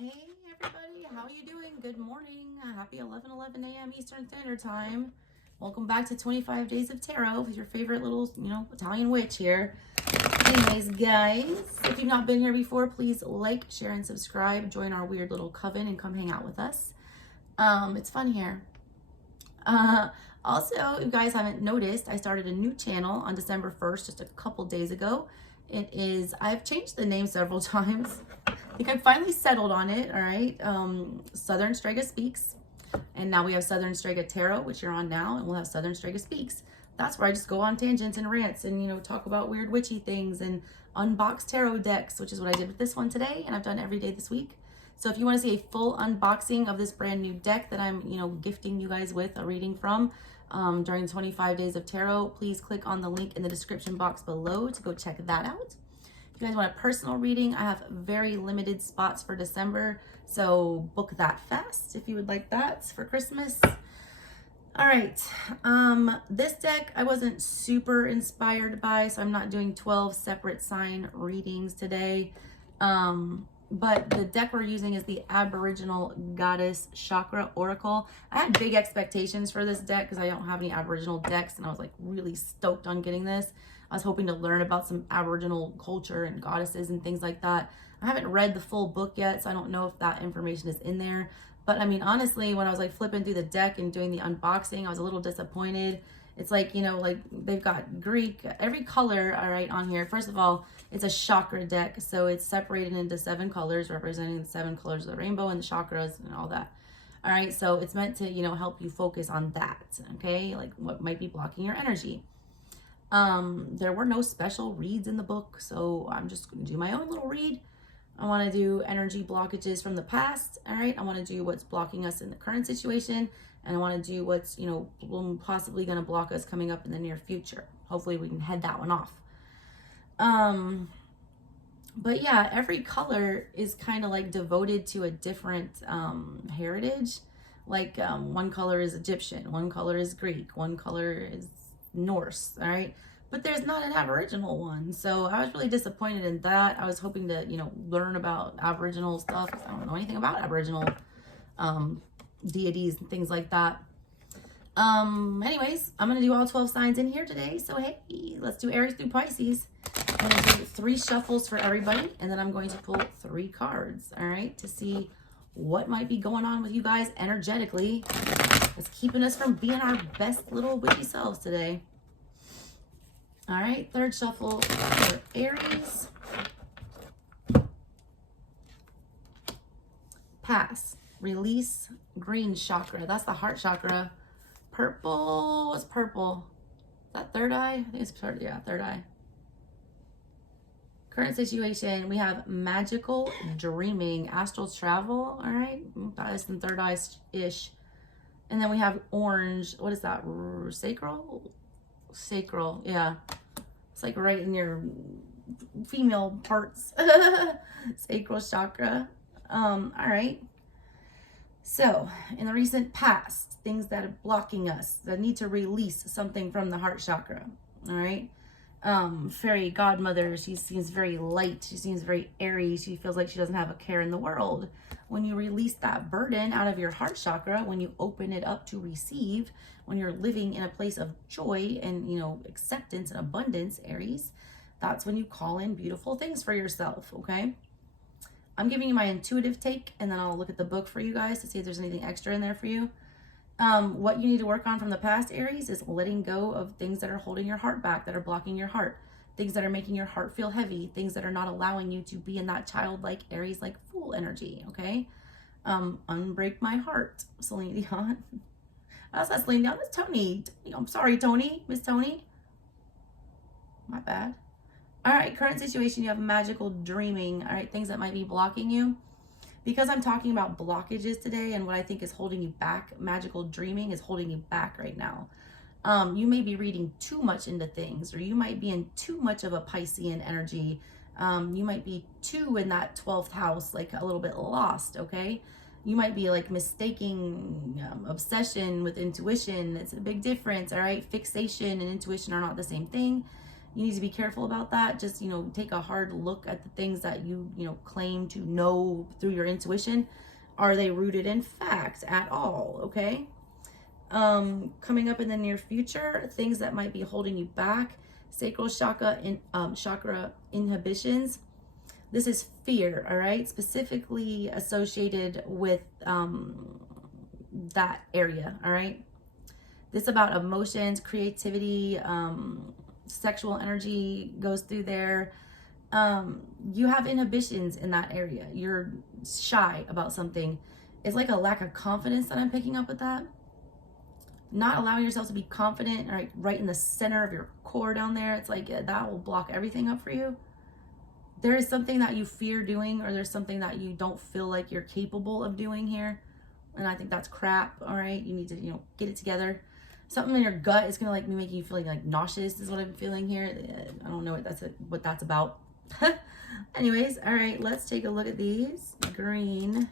Hey everybody, how are you doing? Good morning. Happy 11:11 a.m. Eastern Standard Time. Welcome back to 25 Days of Tarot with your favorite little, Italian witch here. Anyways, guys, if you've not been here before, please like, share, and subscribe. Join our weird little coven and come hang out with us. It's fun here. Also, if you guys haven't noticed, I started a new channel on December 1st, just a couple days ago. I've changed the name several times. I think I finally settled on it, all right? APP Speaks. And now we have ASouthernStrega Tarot, which you're on now, and we'll have ASouthernStrega Speaks. That's where I just go on tangents and rants and, talk about weird witchy things and unbox tarot decks, which is what I did with this one today, and I've done every day this week. So if you want to see a full unboxing of this brand new deck that I'm, gifting you guys with a reading from during 25 Days of Tarot, please click on the link in the description box below to go check that out. If you guys want a personal reading, I have very limited spots for December, so book that fast if you would like that for Christmas. All right, this deck I wasn't super inspired by, so I'm not doing 12 separate sign readings today. But the deck we're using is the Aboriginal Goddess Chakra Oracle. I had big expectations for this deck because I don't have any Aboriginal decks, and I was like really stoked on getting this. I was hoping to learn about some Aboriginal culture and goddesses and things like that. I haven't read the full book yet, so I don't know if that information is in there. But I mean, honestly, when I was like flipping through the deck and doing the unboxing, I was a little disappointed. It's like, like they've got Greek, every color, all right, on here. First of all, it's a chakra deck, so it's separated into 7 colors, representing the 7 colors of the rainbow and the chakras and all that. All right, so it's meant to, help you focus on that, okay? Like what might be blocking your energy. There were no special reads in the book, so I'm just gonna do my own little read. I want to do energy blockages from the past, all right? I want to do what's blocking us in the current situation, and I want to do what's, possibly going to block us coming up in the near future. Hopefully we can head that one off. But yeah, every color is kind of like devoted to a different heritage. Like one color is Egyptian, one color is Greek, one color is Norse, all right? But there's not an Aboriginal one. So I was really disappointed in that. I was hoping to, learn about Aboriginal stuff. I don't know anything about Aboriginal deities and things like that. Anyways, I'm going to do all 12 signs in here today. So, hey, let's do Aries through Pisces. I'm going to do 3 shuffles for everybody. And then I'm going to pull 3 cards, all right, to see what might be going on with you guys energetically. It's keeping us from being our best little witchy selves today. All right, 3rd shuffle for Aries. Pass. Release. Green chakra. That's the heart chakra. Purple. What's purple? Is that 3rd eye? I think it's 3rd. Yeah, 3rd eye. Current situation. We have magical dreaming. Astral travel. All right. That is some 3rd eye-ish. And then we have orange. What is that? Sacral? Sacral. Yeah. It's like right in your female parts. Sacral chakra. All right. So in the recent past, things that are blocking us, that need to release something from the heart chakra. All right. Fairy godmother, she seems very light. She seems very airy. She feels like she doesn't have a care in the world. When you release that burden out of your heart chakra, when you open it up to receive, when you're living in a place of joy and, acceptance and abundance, Aries, that's when you call in beautiful things for yourself, okay? I'm giving you my intuitive take, and then I'll look at the book for you guys to see if there's anything extra in there for you. What you need to work on from the past, Aries, is letting go of things that are holding your heart back, that are blocking your heart, things that are making your heart feel heavy, things that are not allowing you to be in that childlike Aries, like fool energy, okay? Unbreak my heart, Celine Dion. That's not Celine Dion, that's Tony. I'm sorry, Tony, Miss Tony. My bad. All right, current situation, you have magical dreaming. All right, things that might be blocking you. Because I'm talking about blockages today and what I think is holding you back, magical dreaming is holding you back right now. You may be reading too much into things, or you might be in too much of a Piscean energy. You might be too in that 12th house, like a little bit lost, okay? You might be like mistaking obsession with intuition. It's a big difference, all right? Fixation and intuition are not the same thing. You need to be careful about that. Just, you know, take a hard look at the things that you know, claim to know through your intuition. Are they rooted in fact at all? Okay. Coming up in the near future, things that might be holding you back. Sacral chakra inhibitions. This is fear, all right? Specifically associated with that area, all right? This about emotions, creativity, sexual energy goes through there. You have inhibitions in that area. You're shy about something. It's like a lack of confidence that I'm picking up with that. Not allowing yourself to be confident, right in the center of your core down there. It's like that will block everything up for you. There is something that you fear doing, or there's something that you don't feel like you're capable of doing here. And I think that's crap, all right? You need to, you know, get it together. Something in your gut is gonna like be making you feel like nauseous is what I'm feeling here. I don't know what that's about. Anyways, all right, let's take a look at these. Green.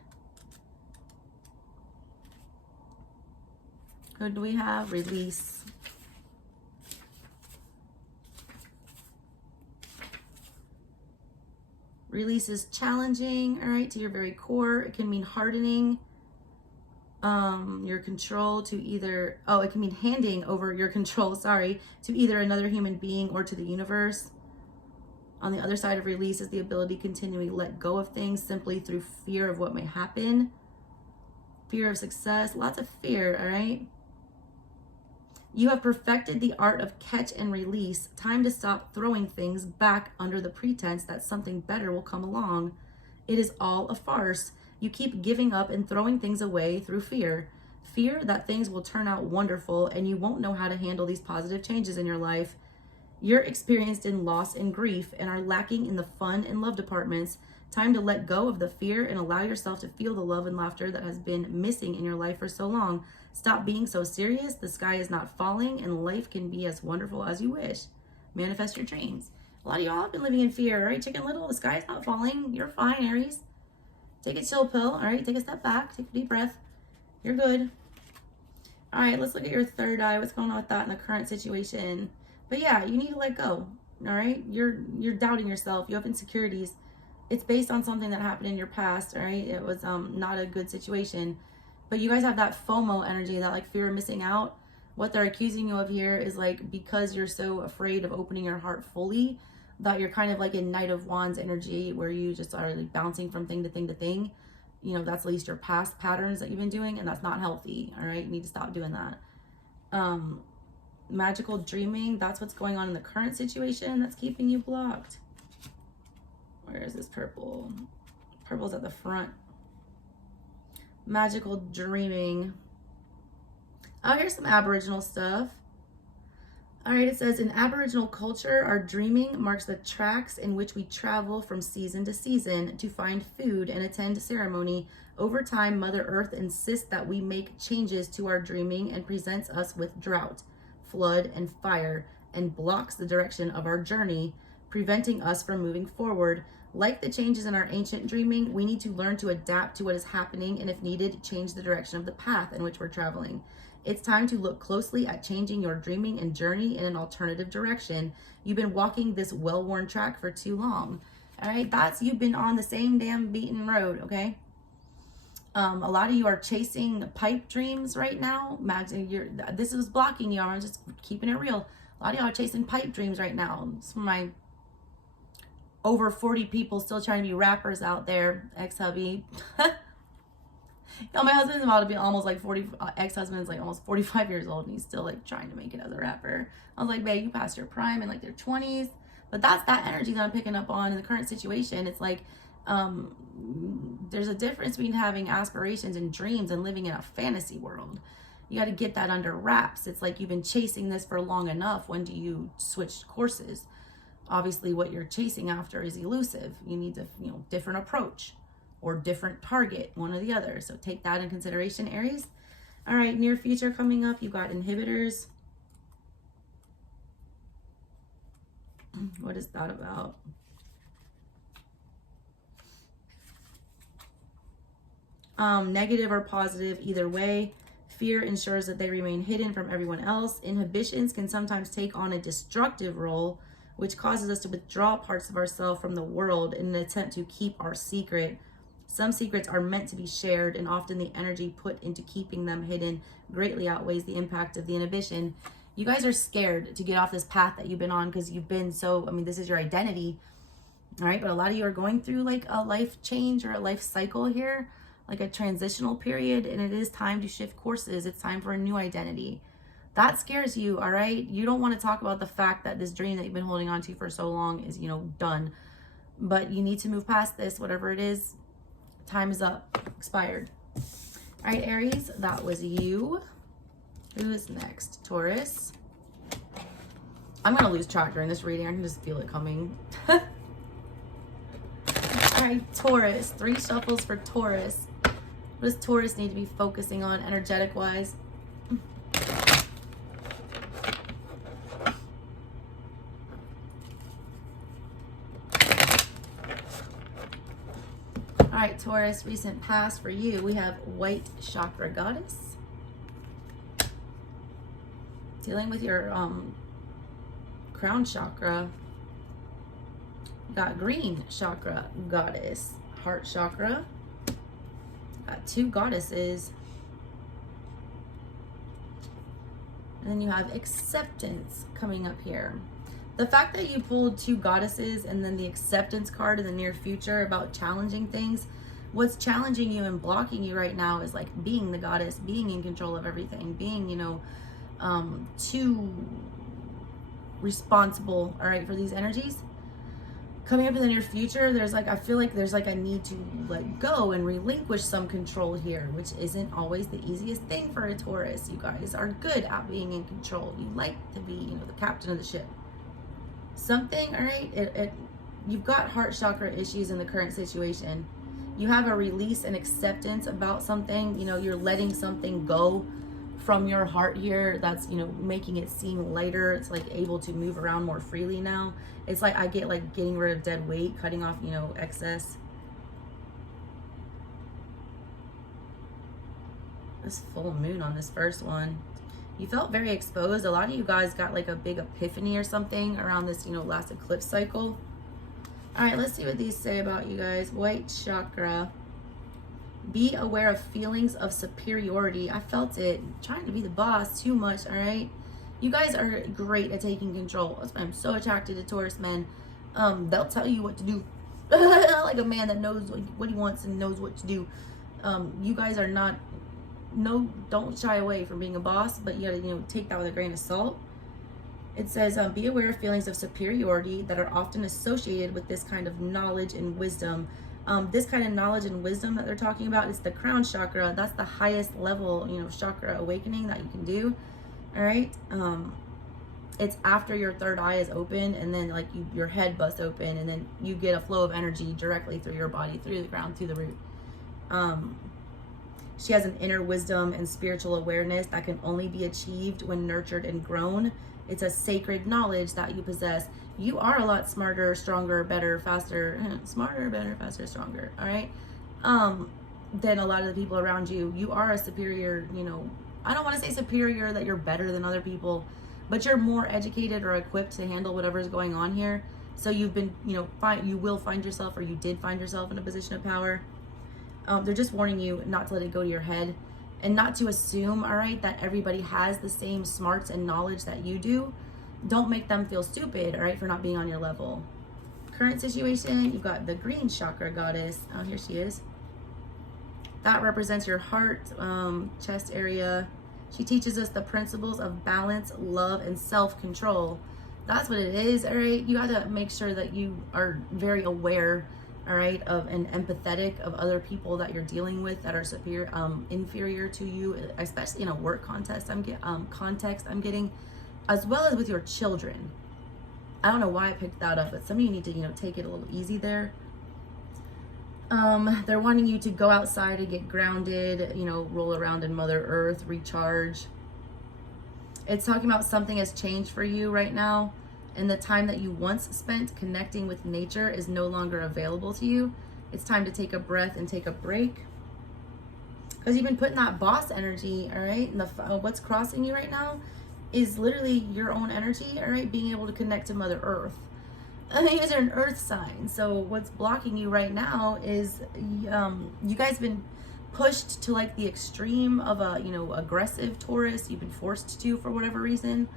Who do we have? Release. Release is challenging, all right, to your very core. It can mean hardening your control to either, it can mean handing over your control, to either another human being or to the universe. On the other side of release is the ability to continually let go of things simply through fear of what may happen. Fear of success, lots of fear, all right? You have perfected the art of catch and release. Time to stop throwing things back under the pretense that something better will come along. It is all a farce. You keep giving up and throwing things away through fear. Fear that things will turn out wonderful and you won't know how to handle these positive changes in your life. You're experienced in loss and grief and are lacking in the fun and love departments. Time to let go of the fear and allow yourself to feel the love and laughter that has been missing in your life for so long. Stop being so serious. The sky is not falling and life can be as wonderful as you wish. Manifest your dreams. A lot of y'all have been living in fear, right? Chicken Little, the sky is not falling. You're fine, Aries. Take a chill pill, all right? Take a step back. Take a deep breath. You're good. All right, let's look at your third eye. What's going on with that in the current situation? But yeah, you need to let go, all right? You're doubting yourself. You have insecurities. It's based on something that happened in your past, all right? It was not a good situation. But you guys have that FOMO energy, that like fear of missing out. What they're accusing you of here is like, because you're so afraid of opening your heart fully, that you're kind of like in Knight of Wands energy, where you just are like bouncing from thing to thing to thing. You know, that's at least your past patterns that you've been doing, and that's not healthy, all right? You need to stop doing that. Magical dreaming, that's what's going on in the current situation that's keeping you blocked. Where is this purple? Purple's at the front. Magical dreaming. Oh, here's some Aboriginal stuff. All right, it says, in Aboriginal culture, our dreaming marks the tracks in which we travel from season to season to find food and attend ceremony. Over time, Mother Earth insists that we make changes to our dreaming and presents us with drought, flood, and fire, and blocks the direction of our journey, preventing us from moving forward. Like the changes in our ancient dreaming, we need to learn to adapt to what is happening and, if needed, change the direction of the path in which we're traveling. It's time to look closely at changing your dreaming and journey in an alternative direction. You've been walking this well-worn track for too long. All right, you've been on the same damn beaten road, okay? A lot of you are chasing pipe dreams right now. Imagine this is blocking you. I'm just keeping it real. A lot of y'all are chasing pipe dreams right now. It's for my over 40 people still trying to be rappers out there, ex-hubby. My husband's about to be almost like 40, ex-husband's like almost 45 years old, and he's still like trying to make it as a rapper. I was like, babe, you passed your prime in like your 20s. But that's that energy that I'm picking up on in the current situation. It's like, there's a difference between having aspirations and dreams and living in a fantasy world. You got to get that under wraps. It's like you've been chasing this for long enough. When do you switch courses? Obviously, what you're chasing after is elusive. You need to, different approach or different target, one or the other. So take that in consideration, Aries. All right, near future coming up, you've got inhibitors. What is that about? Negative or positive, either way. Fear ensures that they remain hidden from everyone else. Inhibitions can sometimes take on a destructive role which causes us to withdraw parts of ourselves from the world in an attempt to keep our secret. Some secrets are meant to be shared, and often the energy put into keeping them hidden greatly outweighs the impact of the inhibition. You guys are scared to get off this path that you've been on because you've been so, I mean, this is your identity, all right? But a lot of you are going through like a life change or a life cycle here, like a transitional period, and it is time to shift courses. It's time for a new identity. That scares you, all right? You don't want to talk about the fact that this dream that you've been holding on to for so long is, you know, done. But you need to move past this, whatever it is. Time is up, expired. All right, Aries, that was you. Who is next? Taurus. I'm going to lose track during this reading. I can just feel it coming. All right, Taurus. 3 shuffles for Taurus. What does Taurus need to be focusing on energetic-wise? All right, Taurus, recent past for you. We have White Chakra Goddess. Dealing with your crown chakra. Got Green Chakra Goddess. Heart Chakra. Got 2 goddesses. And then you have Acceptance coming up here. The fact that you pulled 2 goddesses and then the Acceptance card in the near future about challenging things, what's challenging you and blocking you right now is like being the goddess, being in control of everything, being, you know, too responsible, all right, for these energies. Coming up in the near future, there's like, I feel like there's like a need to let go and relinquish some control here, which isn't always the easiest thing for a Taurus. You guys are good at being in control. You like to be, you know, the captain of the ship. Something, all right, you've got heart chakra issues in the current situation. You have a release and acceptance about something. You know, you're letting something go from your heart here that's, you know, making it seem lighter. It's like able to move around more freely now. It's like I get like getting rid of dead weight, cutting off, you know, excess. This full moon on this first one. You felt very exposed. A lot of you guys got like a big epiphany or something around this, you know, last eclipse cycle. All right, let's see what these say about you guys. White chakra. Be aware of feelings of superiority. I felt it. Trying to be the boss too much, all right? You guys are great at taking control. That's why I'm so attracted to Taurus men. They'll tell you what to do. Like a man that knows what he wants and knows what to do. You guys are not... No, don't shy away from being a boss, but you gotta, you know, take that with a grain of salt. It says, be aware of feelings of superiority that are often associated with this kind of knowledge and wisdom. This kind of knowledge and wisdom that they're talking about is the crown chakra. That's the highest level, you know, chakra awakening that you can do. All right. It's after your third eye is open, and then like your head busts open, and then you get a flow of energy directly through your body, through the ground, through the root. She has an inner wisdom and spiritual awareness that can only be achieved when nurtured and grown. It's a sacred knowledge that you possess. You are a lot smarter, stronger, better, faster, smarter, better, faster, stronger, all right? Than a lot of the people around you. You are a superior, you know, I don't want to say superior that you're better than other people, but you're more educated or equipped to handle whatever is going on here. So you've been, you know, you will find yourself, or you did find yourself in a position of power. They're just warning you not to let it go to your head and not to assume, all right, that everybody has the same smarts and knowledge that you do. Don't make them feel stupid, all right, for not being on your level. Current situation, you've got the Green Chakra Goddess. Oh, here she is. That represents your heart, chest area. She teaches us the principles of balance, love, and self-control. That's what it is, all right? You got to make sure that you are very aware, all right, of and empathetic of other people that you're dealing with that are superior, inferior to you, especially in a work context. I'm getting, as well as with your children. I don't know why I picked that up, but some of you need to, you know, take it a little easy there. They're wanting you to go outside and get grounded, you know, roll around in Mother Earth, recharge. It's talking about something has changed for you right now, and the time that you once spent connecting with nature is no longer available to you. It's time to take a breath and take a break, because you've been putting that boss energy, all right? And what's crossing you right now is literally your own energy, all right? Being able to connect to Mother Earth. You guys are an earth sign. So what's blocking you right now is you guys have been pushed to like the extreme of a, you know, aggressive Taurus. You've been forced to for whatever reason.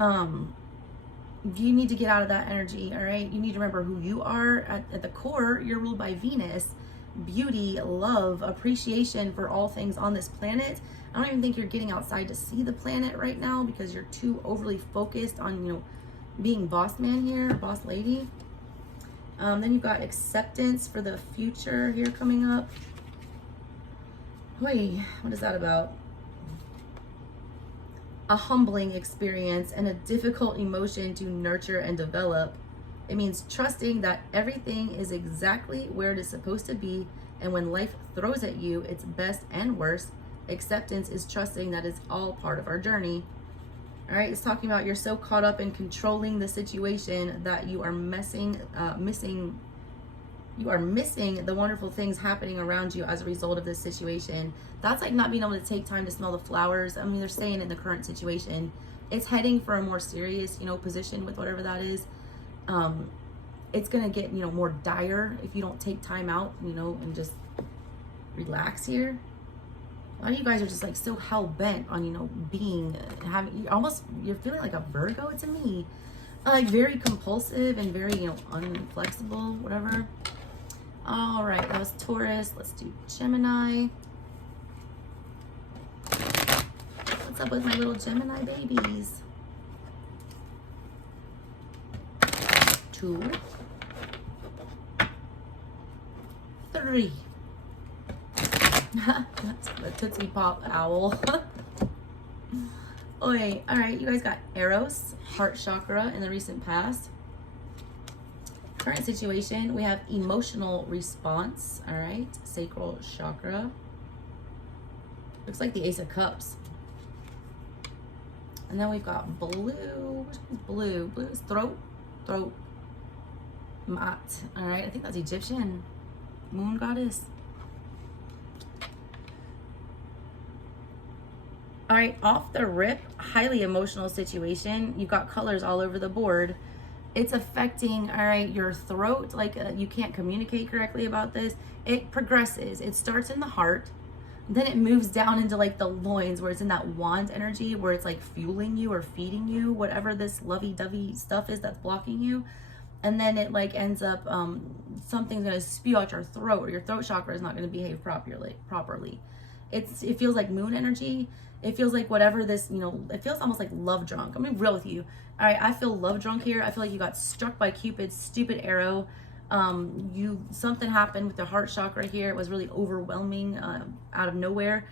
You need to get out of that energy, all right? You need to remember who you are. At the core, you're ruled by Venus. Beauty, love, appreciation for all things on this planet. I don't even think you're getting outside to see the planet right now because you're too overly focused on, you know, being boss man here, boss lady. Then you've got acceptance for the future here coming up. Wait, what is that about? A humbling experience and a difficult emotion to nurture and develop. It means trusting that everything is exactly where it is supposed to be, and when life throws at you its best and worst, acceptance is trusting that it's all part of our journey. All right, it's talking about you're so caught up in controlling the situation that you are missing the wonderful things happening around you as a result of this situation. That's like not being able to take time to smell the flowers. I mean, they're staying in the current situation. It's heading for a more serious, you know, position with whatever that is. It's going to get, you know, more dire if you don't take time out, you know, and just relax here. A lot of you guys are just like so hell bent on, you know, you're feeling like a Virgo to me. Like very compulsive and very, you know, unflexible, whatever. All right, that was Taurus. Let's do Gemini. What's up with my little Gemini babies? 2, 3. That's the Tootsie Pop owl. Oi, all right, you guys got Eros, heart chakra in the recent past. Current situation, we have emotional response, all right, sacral chakra. Looks like the Ace of Cups. And then we've got blue. Which one's blue? Blue is throat. Mat. All right, I think that's Egyptian. Moon goddess. All right, off the rip, highly emotional situation. You've got colors all over the board. It's affecting, all right, your throat. Like you can't communicate correctly about this. It progresses. It starts in the heart. Then it moves down into like the loins where it's in that wand energy where it's like fueling you or feeding you, whatever this lovey-dovey stuff is that's blocking you. And then it like ends up, something's going to spew out your throat, or your throat chakra is not going to behave properly. It feels like moon energy. It feels like whatever this, you know, it feels almost like love drunk. I'm gonna be real with you. All right, I feel love drunk here. I feel like you got struck by Cupid's stupid arrow. Something happened with the heart chakra here. It was really overwhelming out of nowhere.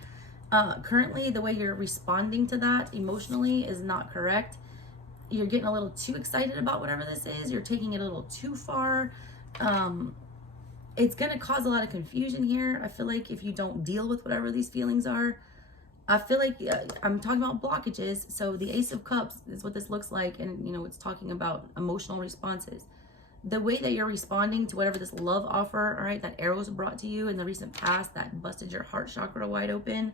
Currently, the way you're responding to that emotionally is not correct. You're getting a little too excited about whatever this is. You're taking it a little too far. It's going to cause a lot of confusion here. I feel like if you don't deal with whatever these feelings are, I feel like I'm talking about blockages. So the Ace of Cups is what this looks like. And, you know, it's talking about emotional responses. The way that you're responding to whatever this love offer, all right, that arrows brought to you in the recent past that busted your heart chakra wide open.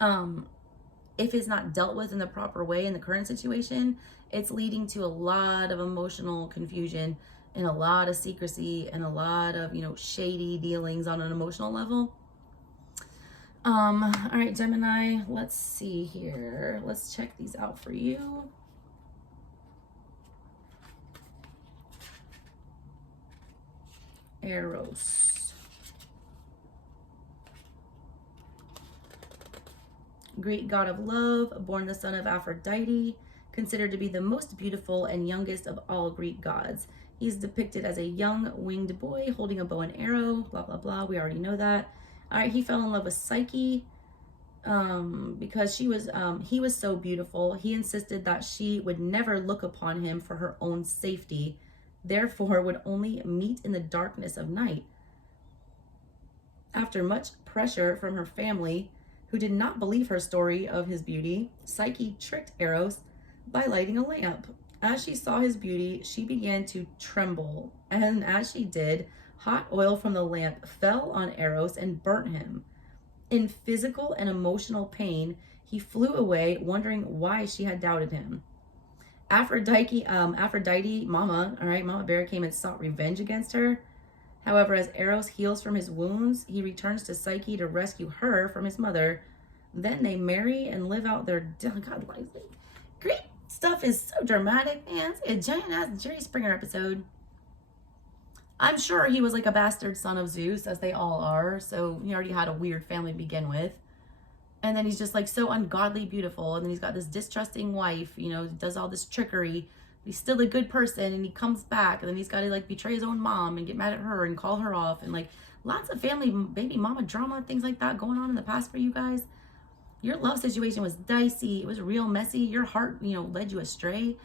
If it's not dealt with in the proper way in the current situation, it's leading to a lot of emotional confusion and a lot of secrecy and a lot of, you know, shady dealings on an emotional level. All right, Gemini, let's see here. Let's check these out for you. Eros. Greek god of love, born the son of Aphrodite, considered to be the most beautiful and youngest of all Greek gods. He's depicted as a young winged boy holding a bow and arrow, blah, blah, blah. We already know that. All right, he fell in love with Psyche because he was so beautiful. He insisted that she would never look upon him for her own safety, therefore would only meet in the darkness of night. After much pressure from her family, who did not believe her story of his beauty, Psyche tricked Eros by lighting a lamp. As she saw his beauty, she began to tremble, and as she did, hot oil from the lamp fell on Eros and burnt him. In physical and emotional pain, he flew away, wondering why she had doubted him. Aphrodite, Mama, all right, Mama Bear came and sought revenge against her. However, as Eros heals from his wounds, he returns to Psyche to rescue her from his mother. Then they marry and live out their God, great stuff is so dramatic, man. It's a giant ass Jerry Springer episode. I'm sure he was like a bastard son of Zeus, as they all are. So he already had a weird family to begin with. And then he's just like so ungodly beautiful. And then he's got this distrusting wife, you know, does all this trickery. He's still a good person, and he comes back, and then he's got to like betray his own mom and get mad at her and call her off, and like lots of family baby mama drama, things like that going on in the past for you guys. Your love situation was dicey. It was real messy. Your heart, you know, led you astray.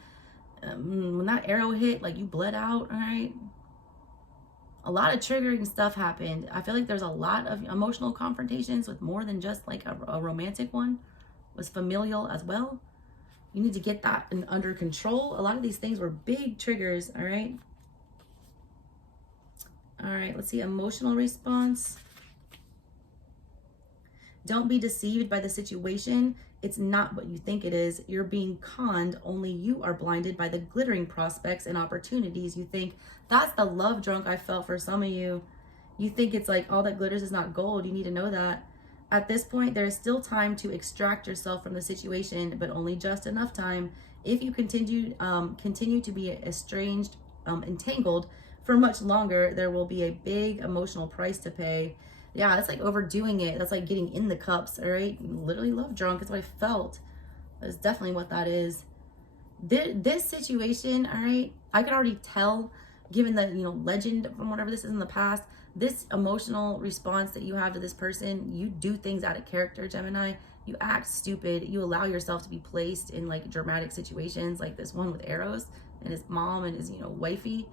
When that arrow hit, like you bled out, all right? A lot of triggering stuff happened. I feel like there's a lot of emotional confrontations with more than just like a romantic one. It was familial as well. You need to get that under control. A lot of these things were big triggers, all right? All right, let's see, emotional response. Don't be deceived by the situation. It's not what you think it is. You're being conned. Only you are blinded by the glittering prospects and opportunities you think. That's the love drunk I felt for some of you. You think it's like all that glitters is not gold. You need to know that. At this point, there is still time to extract yourself from the situation, but only just enough time. If you continue to be estranged, entangled for much longer, there will be a big emotional price to pay. Yeah, that's like overdoing it. That's like getting in the cups, all right? Literally love drunk is what I felt. That's definitely what that is. This situation, all right, I could already tell, given the, you know, legend from whatever this is in the past, this emotional response that you have to this person, you do things out of character, Gemini. You act stupid. You allow yourself to be placed in like dramatic situations like this one with Eros and his mom and his, you know, wifey.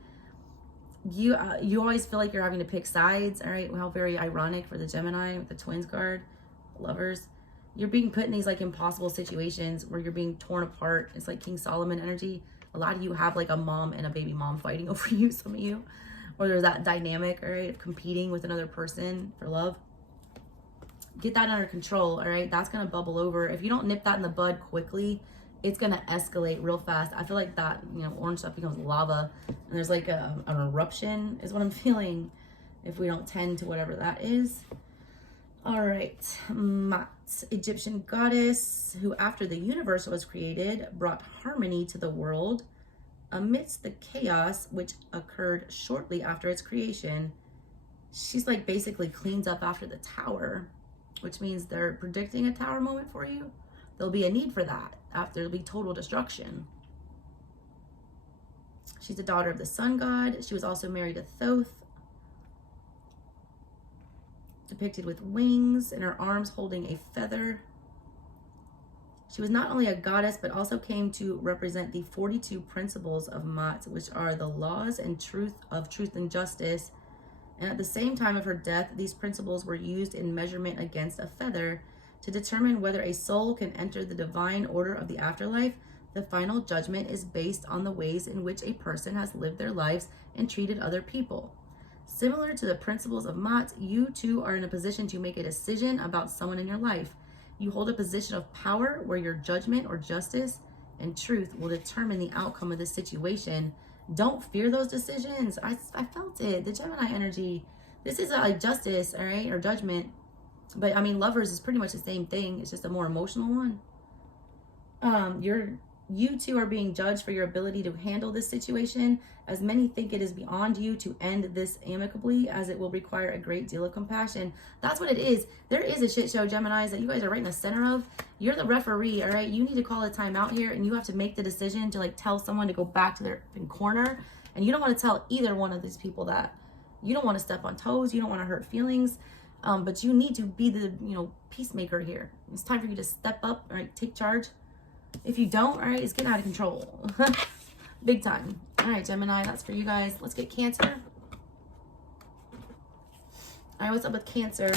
You always feel like you're having to pick sides, all right? How very ironic for the Gemini with the twins card, lovers. You're being put in these like impossible situations where you're being torn apart. It's like King Solomon energy. A lot of you have like a mom and a baby mom fighting over you, some of you. Or there's that dynamic, all right, of competing with another person for love. Get that under control, all right? That's going to bubble over. If you don't nip that in the bud quickly, it's going to escalate real fast. I feel like that, you know, orange stuff becomes lava. And there's like an eruption is what I'm feeling if we don't tend to whatever that is. All right, Mat, Egyptian goddess, who after the universe was created, brought harmony to the world. Amidst the chaos which occurred shortly after its creation, she's like basically cleans up after the tower, which means they're predicting a tower moment for you. There'll be a need for that after there'll be total destruction. She's the daughter of the sun god. She was also married to Thoth, depicted with wings and her arms holding a feather. She was not only a goddess, but also came to represent the 42 principles of Mat, which are the laws and truth and justice. And at the same time of her death, these principles were used in measurement against a feather to determine whether a soul can enter the divine order of the afterlife. The final judgment is based on the ways in which a person has lived their lives and treated other people. Similar to the principles of Mat, you too are in a position to make a decision about someone in your life. You hold a position of power where your judgment or justice and truth will determine the outcome of the situation. Don't fear those decisions. I felt it. The Gemini energy. This is a justice, all right, or judgment. But I mean, lovers is pretty much the same thing. It's just a more emotional one. You two are being judged for your ability to handle this situation, as many think it is beyond you to end this amicably, as it will require a great deal of compassion. That's what it is. There is a shit show, Geminis, that you guys are right in the center of. You're the referee, all right? You need to call a timeout here, and you have to make the decision to like tell someone to go back to their corner. And you don't want to tell either one of these people that. You don't want to step on toes. You don't want to hurt feelings. But you need to be the, you know, peacemaker here. It's time for you to step up, all right? Take charge. If you don't, all right, it's getting out of control. Big time. All right, Gemini, that's for you guys. Let's get Cancer. All right, what's up with Cancer?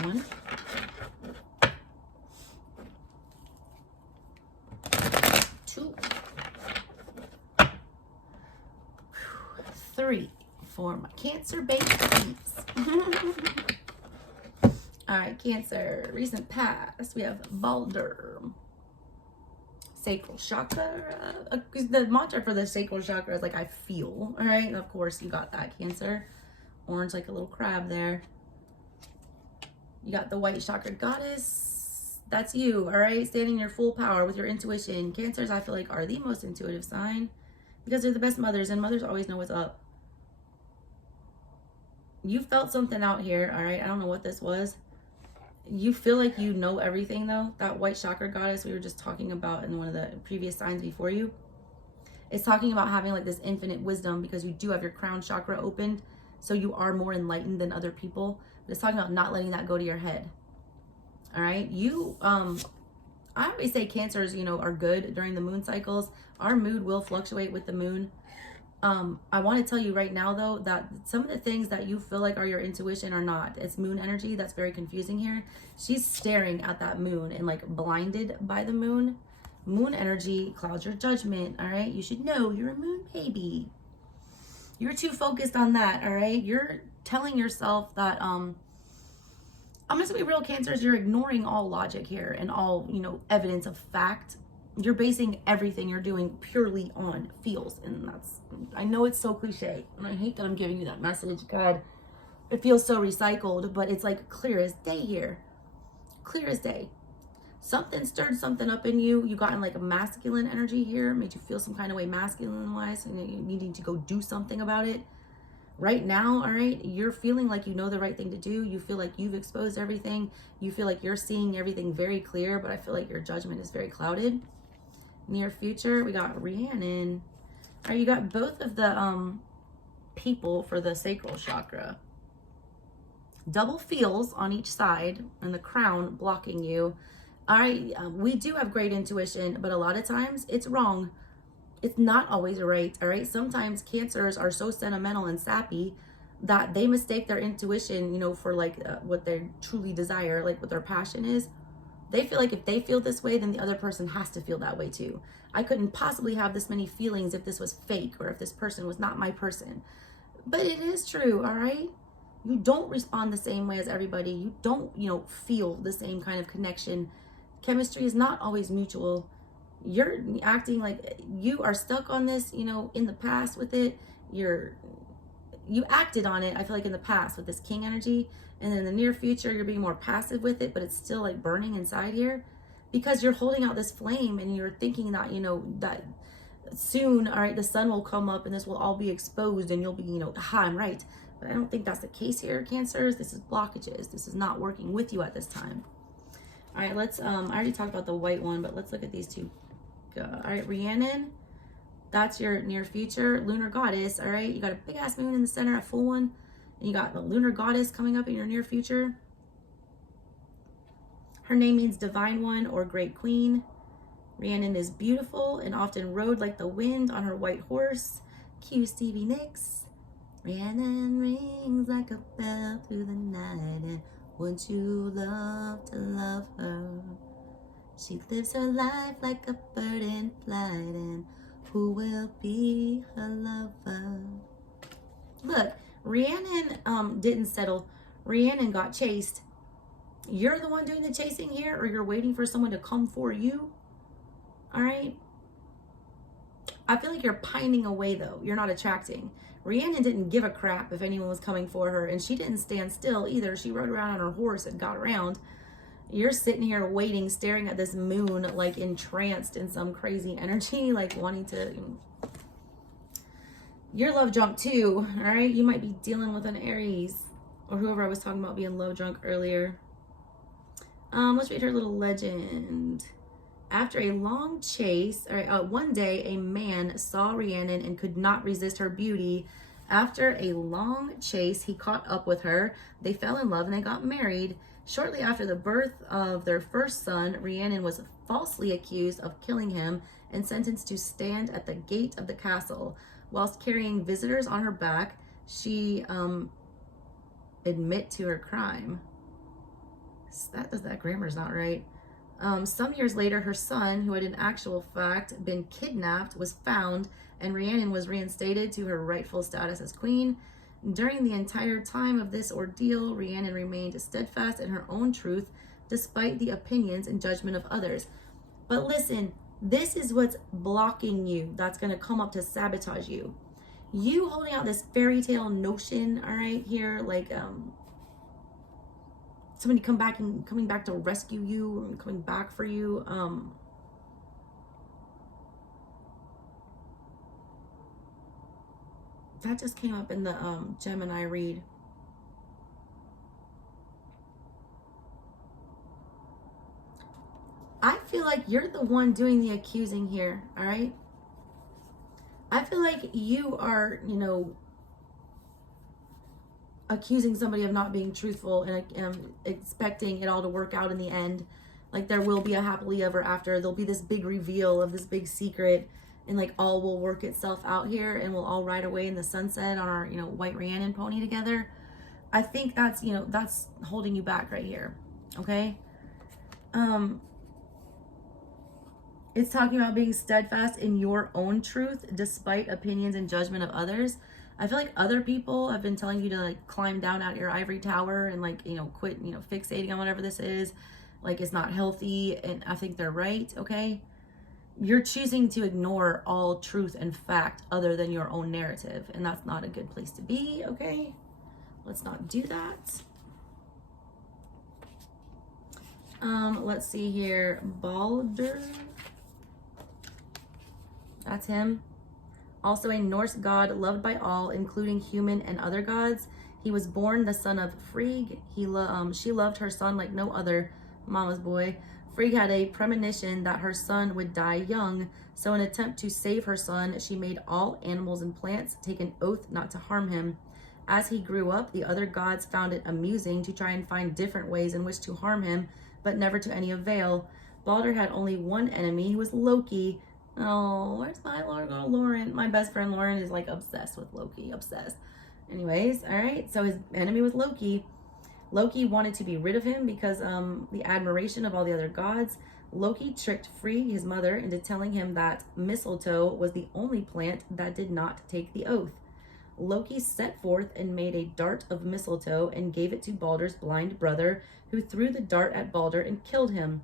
1, 2, 3 for my Cancer babies. All right, Cancer. Recent past, we have Baldur, sacral chakra. The mantra for the sacral chakra is like, I feel. All right. Of course, you got that, Cancer. Orange like a little crab there. You got the white chakra goddess. That's you. All right. Standing in your full power with your intuition. Cancers, I feel like, are the most intuitive sign because they're the best mothers, and mothers always know what's up. You felt something out here. All right. I don't know what this was. You feel like you know everything, though. That white chakra goddess we were just talking about in one of the previous signs before you. It's talking about having like this infinite wisdom because you do have your crown chakra opened. So you are more enlightened than other people. But it's talking about not letting that go to your head. All right. You, I always say Cancers, you know, are good during the moon cycles. Our mood will fluctuate with the moon. I want to tell you right now, though, that some of the things that you feel like are your intuition are not. It's moon energy. That's very confusing here. She's staring at that moon and like blinded by the moon. Moon energy clouds your judgment. All right. You should know you're a moon baby. You're too focused on that. All right. You're telling yourself that, I'm just gonna be real, Cancers. You're ignoring all logic here and all, you know, evidence of fact. You're basing everything you're doing purely on feels. And that's, I know it's so cliche. And I hate that I'm giving you that message. God, it feels so recycled, but it's like clear as day here. Clear as day. Something stirred something up in you. You got in like a masculine energy here. Made you feel some kind of way masculine-wise. And you needing to go do something about it. Right now, all right, you're feeling like you know the right thing to do. You feel like you've exposed everything. You feel like you're seeing everything very clear, but I feel like your judgment is very clouded. Near future, we got Rhiannon. All right, you got both of the people for the sacral chakra. Double feels on each side and the crown blocking you. All right, we do have great intuition, but a lot of times it's wrong. It's not always right, all right? Sometimes Cancers are so sentimental and sappy that they mistake their intuition, you know, for like what they truly desire, like what their passion is. They feel like if they feel this way, then the other person has to feel that way too. I couldn't possibly have this many feelings if this was fake or if this person was not my person. But it is true, all right? You don't respond the same way as everybody. You don't, you know, feel the same kind of connection. Chemistry is not always mutual. You're acting like you are stuck on this, you know, in the past with it. You acted on it, I feel like, in the past with this king energy. And in the near future, you're being more passive with it, but it's still like burning inside here because you're holding out this flame and you're thinking that, you know, that soon, all right, the sun will come up and this will all be exposed and you'll be, you know, I'm right. But I don't think that's the case here, Cancers. This is blockages. This is not working with you at this time. All right, let's, I already talked about the white one, but let's look at these two. All right, Rhiannon, that's your near future lunar goddess. All right, you got a big ass moon in the center, a full one. And you got the lunar goddess coming up in your near future. Her name means divine one or great queen. Rhiannon is beautiful and often rode like the wind on her white horse. Cue Stevie Nicks. Rhiannon rings like a bell through the night, and wouldn't you love to love her? She lives her life like a bird in flight, and who will be her lover? Look, Rhiannon didn't settle. Rhiannon got chased. You're the one doing the chasing here, or you're waiting for someone to come for you? All right? I feel like you're pining away, though. You're not attracting. Rhiannon didn't give a crap if anyone was coming for her, and she didn't stand still either. She rode around on her horse and got around. You're sitting here waiting, staring at this moon, like entranced in some crazy energy, like wanting to... You're love drunk too, all right? You might be dealing with an Aries or whoever I was talking about being love drunk earlier. Let's read her little legend. After a long chase, all right, one day a man saw Rhiannon and could not resist her beauty. After a long chase, he caught up with her. They fell in love and they got married. Shortly after the birth of their first son, Rhiannon was falsely accused of killing him and sentenced to stand at the gate of the castle. Whilst carrying visitors on her back, she admit to her crime. That grammar's not right. Some years later, her son, who had in actual fact been kidnapped, was found, and Rhiannon was reinstated to her rightful status as queen. During the entire time of this ordeal, Rhiannon remained steadfast in her own truth, despite the opinions and judgment of others. But listen, This is what's blocking you. That's going to come up to sabotage you. You holding out this fairy tale notion, all right, here, like somebody coming back to rescue you and coming back for you. That just came up in the Gemini read. I feel like you're the one doing the accusing here, all right? I feel like you are, you know, accusing somebody of not being truthful and expecting it all to work out in the end. Like there will be a happily ever after. There'll be this big reveal of this big secret, and like all will work itself out here, and we'll all ride away in the sunset on our, you know, white Rhiannon pony together. I think that's, you know, that's holding you back right here. Okay. It's talking about being steadfast in your own truth despite opinions and judgment of others. I feel like other people have been telling you to like climb down out your ivory tower and like, you know, quit, you know, fixating on whatever this is. Like it's not healthy, and I think they're right, okay? You're choosing to ignore all truth and fact other than your own narrative, and that's not a good place to be, okay? Let's not do that. Let's see here. Balder. That's him. Also a Norse god loved by all, including human and other gods. He was born the son of Frigg. She loved her son like no other, mama's boy. Frigg had a premonition that her son would die young, so in an attempt to save her son, she made all animals and plants take an oath not to harm him. As he grew up, the other gods found it amusing to try and find different ways in which to harm him, but never to any avail. Balder had only one enemy, who was Loki. Oh, where's my Lauren? My best friend Lauren is like obsessed with Loki, obsessed. Anyways, all right, so his enemy was Loki. Loki wanted to be rid of him because the admiration of all the other gods. Loki tricked Frigg, his mother, into telling him that mistletoe was the only plant that did not take the oath. Loki set forth and made a dart of mistletoe and gave it to Balder's blind brother, who threw the dart at Balder and killed him.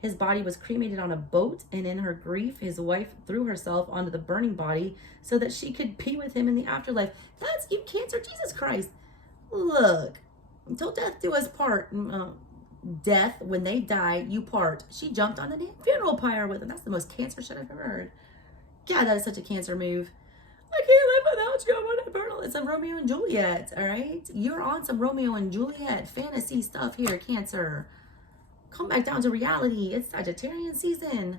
His body was cremated on a boat, and in her grief, his wife threw herself onto the burning body so that she could be with him in the afterlife. That's you, Cancer, Jesus Christ. Look, until death do us part. Death, when they die, you part. She jumped on the damn funeral pyre with him. That's the most Cancer shit I've ever heard. God, that is such a Cancer move. I can't live without you. I'm eternal. It's a Romeo and Juliet, all right? You're on some Romeo and Juliet fantasy stuff here, Cancer. Come back down to reality. It's Sagittarian season.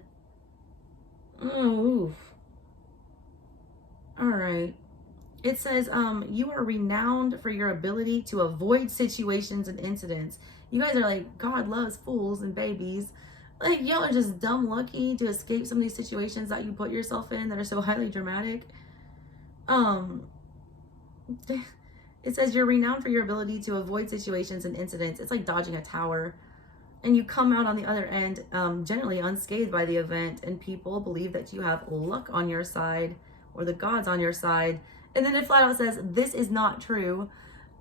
Oof. All right. It says, you are renowned for your ability to avoid situations and incidents. You guys are like, God loves fools and babies. Like, y'all are just dumb lucky to escape some of these situations that you put yourself in that are so highly dramatic. It says you're renowned for your ability to avoid situations and incidents. It's like dodging a tower. And you come out on the other end generally unscathed by the event, and people believe that you have luck on your side or the gods on your side. And then it flat out says, this is not true.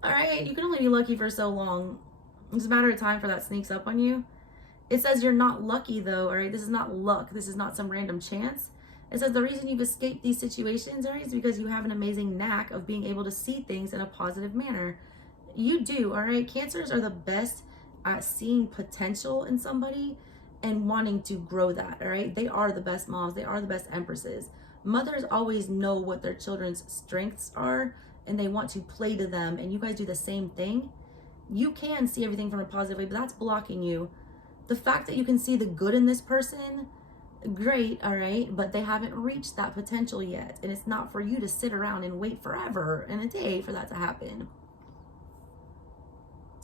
All right, you can only be lucky for so long. It's a matter of time for that sneaks up on you. It says you're not lucky though, all right? This is not luck. This is not some random chance. It says the reason you've escaped these situations, Aries, is because you have an amazing knack of being able to see things in a positive manner. You do, all right? Cancers are the best at seeing potential in somebody and wanting to grow that, all right? They are the best moms. They are the best empresses. Mothers always know what their children's strengths are, and they want to play to them, and you guys do the same thing. You can see everything from a positive way, but that's blocking you. The fact that you can see the good in this person, great, all right, but they haven't reached that potential yet, and it's not for you to sit around and wait forever and a day for that to happen.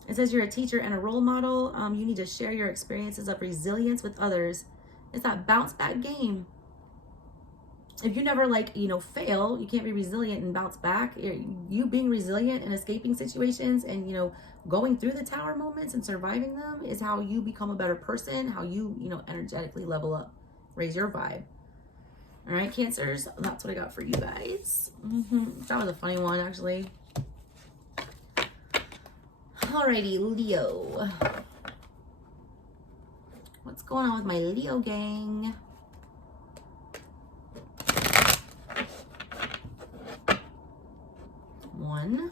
It says you're a teacher and a role model. You need to share your experiences of resilience with others. It's that bounce back game. If you never fail, you can't be resilient and bounce back. You being resilient and escaping situations and, going through the tower moments and surviving them is how you become a better person, how you, energetically level up, raise your vibe. All right, Cancers, that's what I got for you guys. That was a funny one, actually. Alrighty, Leo. What's going on with my Leo gang? 1,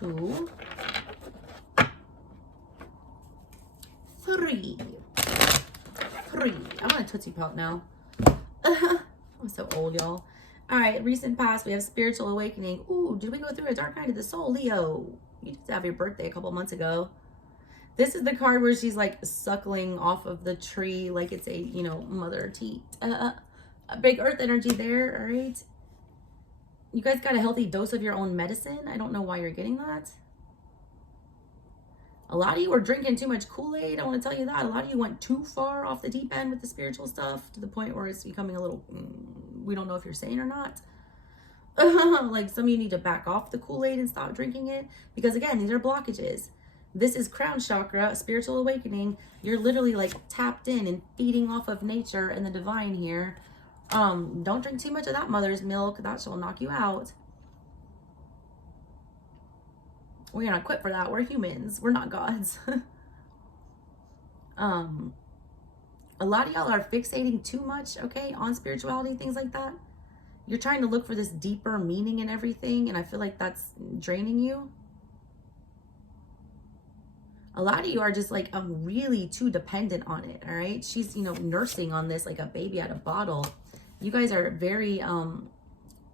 2, 3. I want a Tootsie Pop now. I'm so old, y'all. All right, recent past, we have spiritual awakening. Ooh, did we go through a dark night of the soul, Leo? You just have your birthday a couple months ago. This is the card where she's like suckling off of the tree like it's a, you know, mother teat. A big earth energy there, all right? You guys got a healthy dose of your own medicine. I don't know why you're getting that. A lot of you are drinking too much Kool-Aid. I want to tell you that. A lot of you went too far off the deep end with the spiritual stuff to the point where it's becoming a little, we don't know if you're sane or not. Like some of you need to back off the Kool-Aid and stop drinking it. Because again, these are blockages. This is crown chakra, spiritual awakening. You're literally like tapped in and feeding off of nature and the divine here. Don't drink too much of that mother's milk. That shall knock you out. We're not equipped for that. We're humans. We're not gods. A lot of y'all are fixating too much, okay, on spirituality, things like that. You're trying to look for this deeper meaning in everything, and I feel like that's draining you. A lot of you are just like really too dependent on it, all right? She's, you know, nursing on this like a baby out of a bottle. You guys are very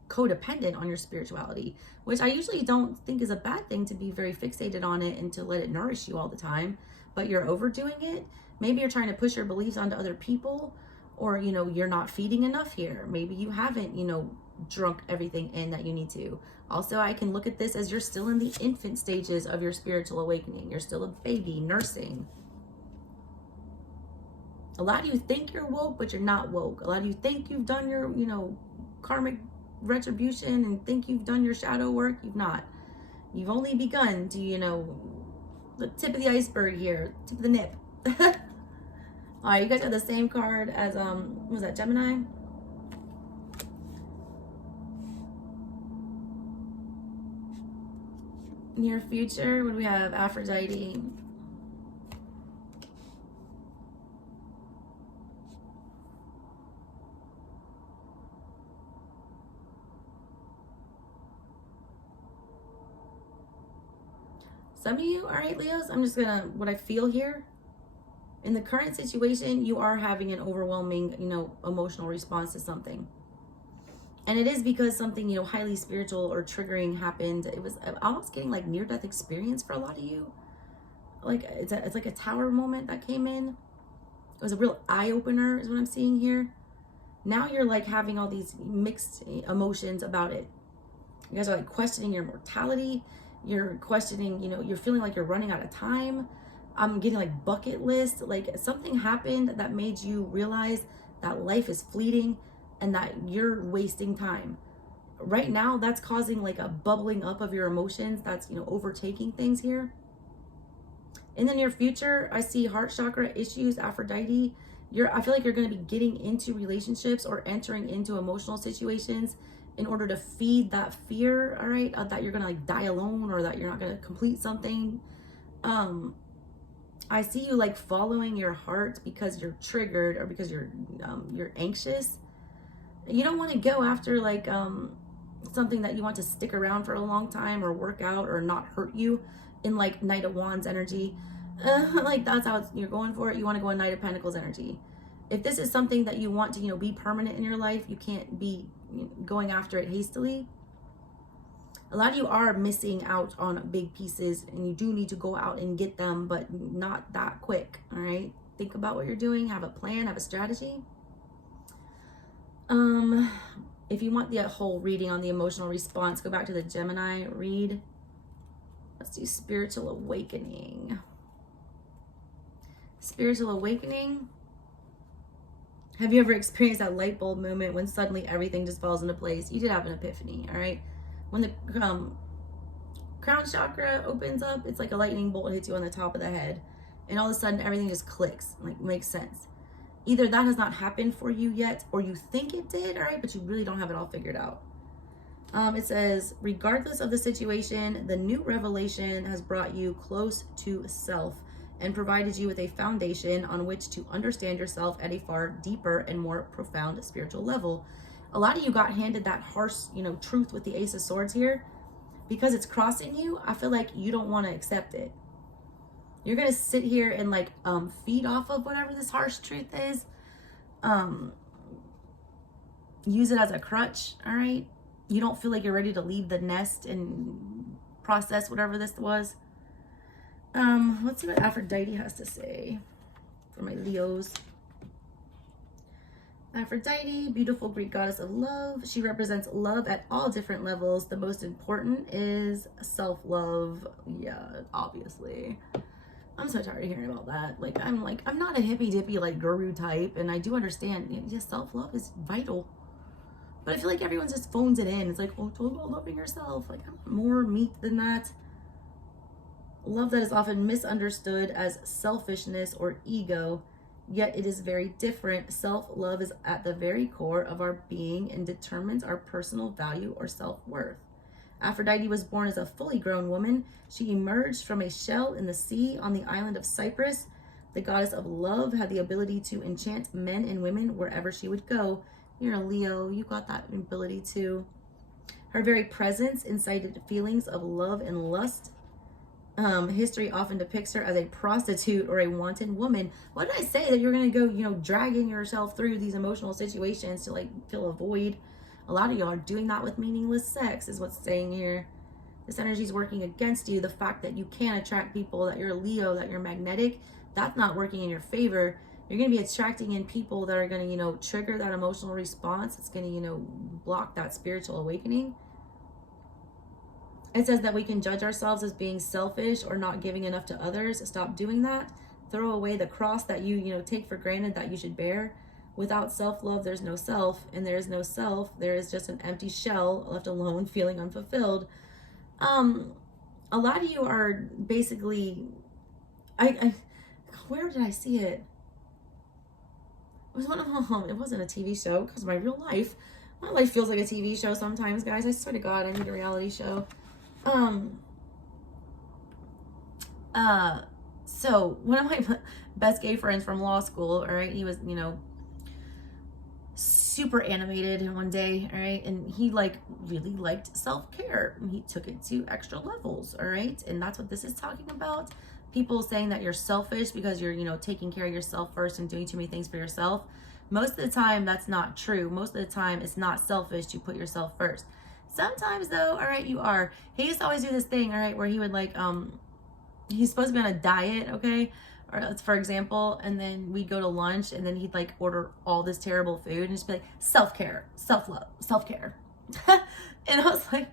codependent on your spirituality, which I usually don't think is a bad thing, to be very fixated on it and to let it nourish you all the time, but you're overdoing it. Maybe you're trying to push your beliefs onto other people, or, you know, you're not feeding enough here. Maybe you haven't, you know, drunk everything in that you need to. Also, I can look at this as you're still in the infant stages of your spiritual awakening. You're still a baby nursing. A lot of you think you're woke, but you're not woke. A lot of you think you've done your, you know, karmic retribution and think you've done your shadow work. You've not. You've only begun to, you know, the tip of the iceberg here, tip of the nip. All right, you guys have the same card as, what was that, Gemini? Near future, what do we have? Aphrodite. Some of you, all right, Leos, I'm just gonna, what I feel here, in the current situation, you are having an overwhelming, you know, emotional response to something. And it is because something, you know, highly spiritual or triggering happened. It was almost getting like near-death experience for a lot of you. Like, it's like a tower moment that came in. It was a real eye-opener is what I'm seeing here. Now you're like having all these mixed emotions about it. You guys are like questioning your mortality. You're questioning, you know, you're feeling like you're running out of time. I'm getting like bucket list, like something happened that made you realize that life is fleeting and that you're wasting time. Right now, that's causing like a bubbling up of your emotions. That's, you know, overtaking things here. In the near future, I see heart chakra issues, Aphrodite. I feel like you're going to be getting into relationships or entering into emotional situations in order to feed that fear, all right, that you're going to like die alone or that you're not going to complete something. I see you like following your heart because you're triggered or because you're anxious. You don't want to go after like something that you want to stick around for a long time or work out or not hurt you in like Knight of Wands energy. Like that's how you're going for it. You want to go in Knight of Pentacles energy. If this is something that you want to, you know, be permanent in your life, you can't be going after it hastily. A lot of you are missing out on big pieces and you do need to go out and get them, but not that quick, all right? Think about what you're doing, have a plan, have a strategy. If you want the whole reading on the emotional response, go back to the Gemini read. Let's do spiritual awakening. Spiritual awakening. Have you ever experienced that light bulb moment when suddenly everything just falls into place? You did have an epiphany, all right? When the crown chakra opens up, it's like a lightning bolt hits you on the top of the head. And all of a sudden, everything just clicks, like makes sense. Either that has not happened for you yet, or you think it did, all right? But you really don't have it all figured out. It says, regardless of the situation, the new revelation has brought you close to self and provided you with a foundation on which to understand yourself at a far deeper and more profound spiritual level. A lot of you got handed that harsh, you know, truth with the Ace of Swords here. Because it's crossing you, I feel like you don't want to accept it. You're going to sit here and like feed off of whatever this harsh truth is. Use it as a crutch, all right? You don't feel like you're ready to leave the nest and process whatever this was. Let's see what Aphrodite has to say for my Leos. Aphrodite, beautiful Greek goddess of love. She represents love at all different levels. The most important is self-love. Yeah, obviously. I'm so tired of hearing about that. I'm not a hippy-dippy like guru type, and I do understand, yes, self-love is vital. But I feel like everyone just phones it in. It's like, oh, talk about loving yourself. Like, I'm more meek than that. Love that is often misunderstood as selfishness or ego, yet it is very different. Self-love is at the very core of our being and determines our personal value or self-worth. Aphrodite was born as a fully grown woman. She emerged from a shell in the sea on the island of Cyprus. The goddess of love had the ability to enchant men and women wherever she would go. You're a Leo, you got that ability too. Her very presence incited feelings of love and lust. History often depicts her as a prostitute or a wanton woman. What did I say? That you're going to go, you know, dragging yourself through these emotional situations to like fill a void. A lot of y'all are doing that with meaningless sex is what's saying here. This energy is working against you. The fact that you can attract people, that you're a Leo, that you're magnetic, that's not working in your favor. You're going to be attracting in people that are going to, you know, trigger that emotional response. It's going to, you know, block that spiritual awakening. It says that we can judge ourselves as being selfish or not giving enough to others. Stop doing that. Throw away the cross that you know, take for granted that you should bear. Without self-love, there's no self, and there is no self. There is just an empty shell left alone, feeling unfulfilled. A lot of you are basically, where did I see it? It was one of them. It wasn't a TV show because my life feels like a TV show sometimes, guys. I swear to God, I need a reality show. So one of my best gay friends from law school, all right, he was, you know, super animated one day, all right, and he like really liked self-care, and he took it to extra levels, all right, and that's what this is talking about. People saying that you're selfish because you're, you know, taking care of yourself first and doing too many things for yourself. Most of the time, that's not true. Most of the time, it's not selfish to put yourself first. Sometimes though, all right, you are. He used to always do this thing, all right, where he would like, he's supposed to be on a diet, okay, or for example, and then we'd go to lunch, and then he'd like order all this terrible food and just be like, self-care, self-love, self-care. And I was like,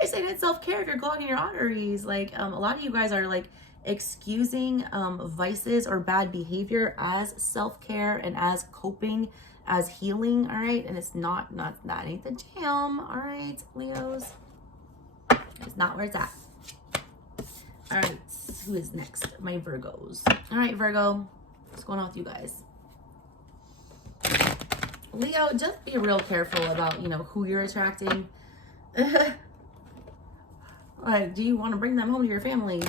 I say it's self-care if you're clogging your arteries. Like, a lot of you guys are like excusing vices or bad behavior as self-care and as coping, as healing, all right? And it's not that ain't the jam, all right, Leos? It's not where it's at. All right, who is next? My Virgos. All right, Virgo, what's going on with you guys? Leo, just be real careful about, you know, who you're attracting. Like, do you want to bring them home to your family?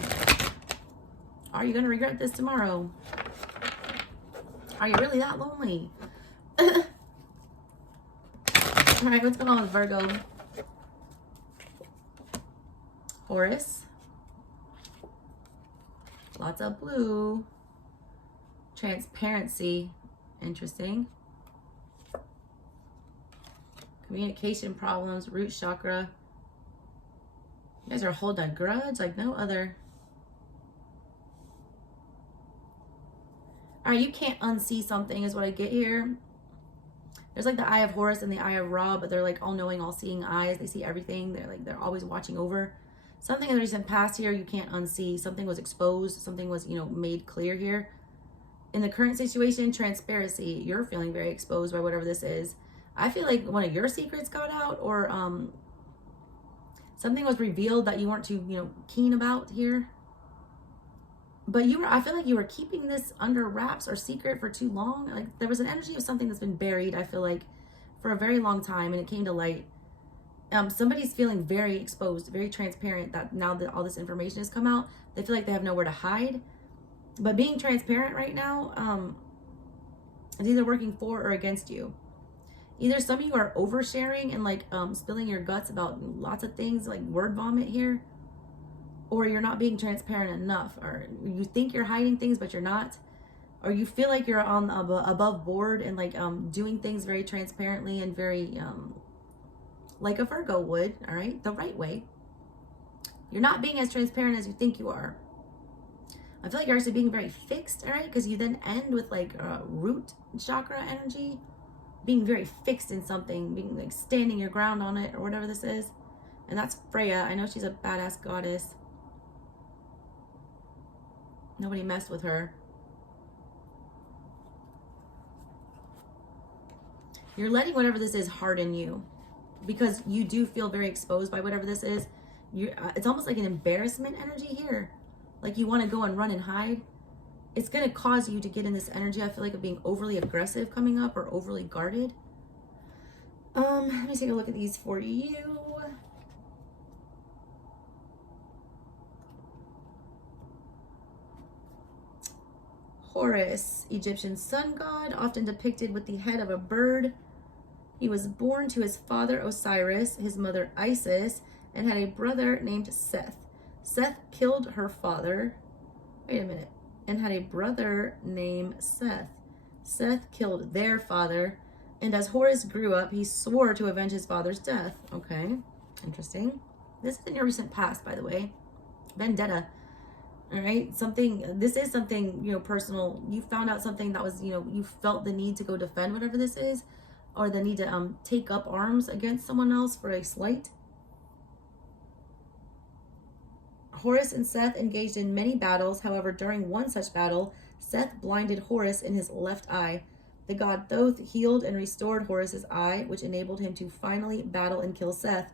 Are you going to regret this tomorrow? Are you really that lonely? All right, what's going on with Virgo? Taurus. Lots of blue. Transparency. Interesting. Communication problems. Root chakra. You guys are holding a grudge like no other. All right, you can't unsee something is what I get here. There's like the eye of Horus and the eye of Ra, but they're like all-knowing, all-seeing eyes. They see everything. They're always watching over. Something in the recent past here you can't unsee. Something was exposed. Something was, you know, made clear here. In the current situation, transparency. You're feeling very exposed by whatever this is. I feel like one of your secrets got out, or something was revealed that you weren't too, you know, keen about here. But I feel like you were keeping this under wraps or secret for too long. Like there was an energy of something that's been buried, I feel like, for a very long time, and it came to light. Somebody's feeling very exposed, very transparent, that now that all this information has come out, they feel like they have nowhere to hide. But being transparent right now, is either working for or against you. Either some of you are oversharing and like spilling your guts about lots of things, like word vomit here, or you're not being transparent enough, or you think you're hiding things but you're not, or you feel like you're on above board and like doing things very transparently and very like a Virgo would, all right, the right way. You're not being as transparent as you think you are. I feel like you're actually being very fixed, all right, because you then end with like root chakra energy, being very fixed in something, being like standing your ground on it or whatever this is. And that's Freya. I know she's a badass goddess. Nobody messed with her. You're letting whatever this is harden you, because you do feel very exposed by whatever this is. It's almost like an embarrassment energy here. Like you want to go and run and hide. It's going to cause you to get in this energy, I feel like, of being overly aggressive coming up or overly guarded. Let me take a look at these for you. Horus, Egyptian sun god, often depicted with the head of a bird. He was born to his father Osiris, his mother Isis, and had a brother named Seth. Seth killed her father. Wait a minute. And had a brother named Seth. Seth killed their father, and as Horus grew up, he swore to avenge his father's death. Okay, interesting. This is in your recent past, by the way. Vendetta. All right, this is something, you know, personal. You found out something that was, you know, you felt the need to go defend whatever this is, or the need to take up arms against someone else for a slight. Horus and Seth engaged in many battles. However, during one such battle, Seth blinded Horus in his left eye. The god Thoth healed and restored Horus's eye, which enabled him to finally battle and kill Seth.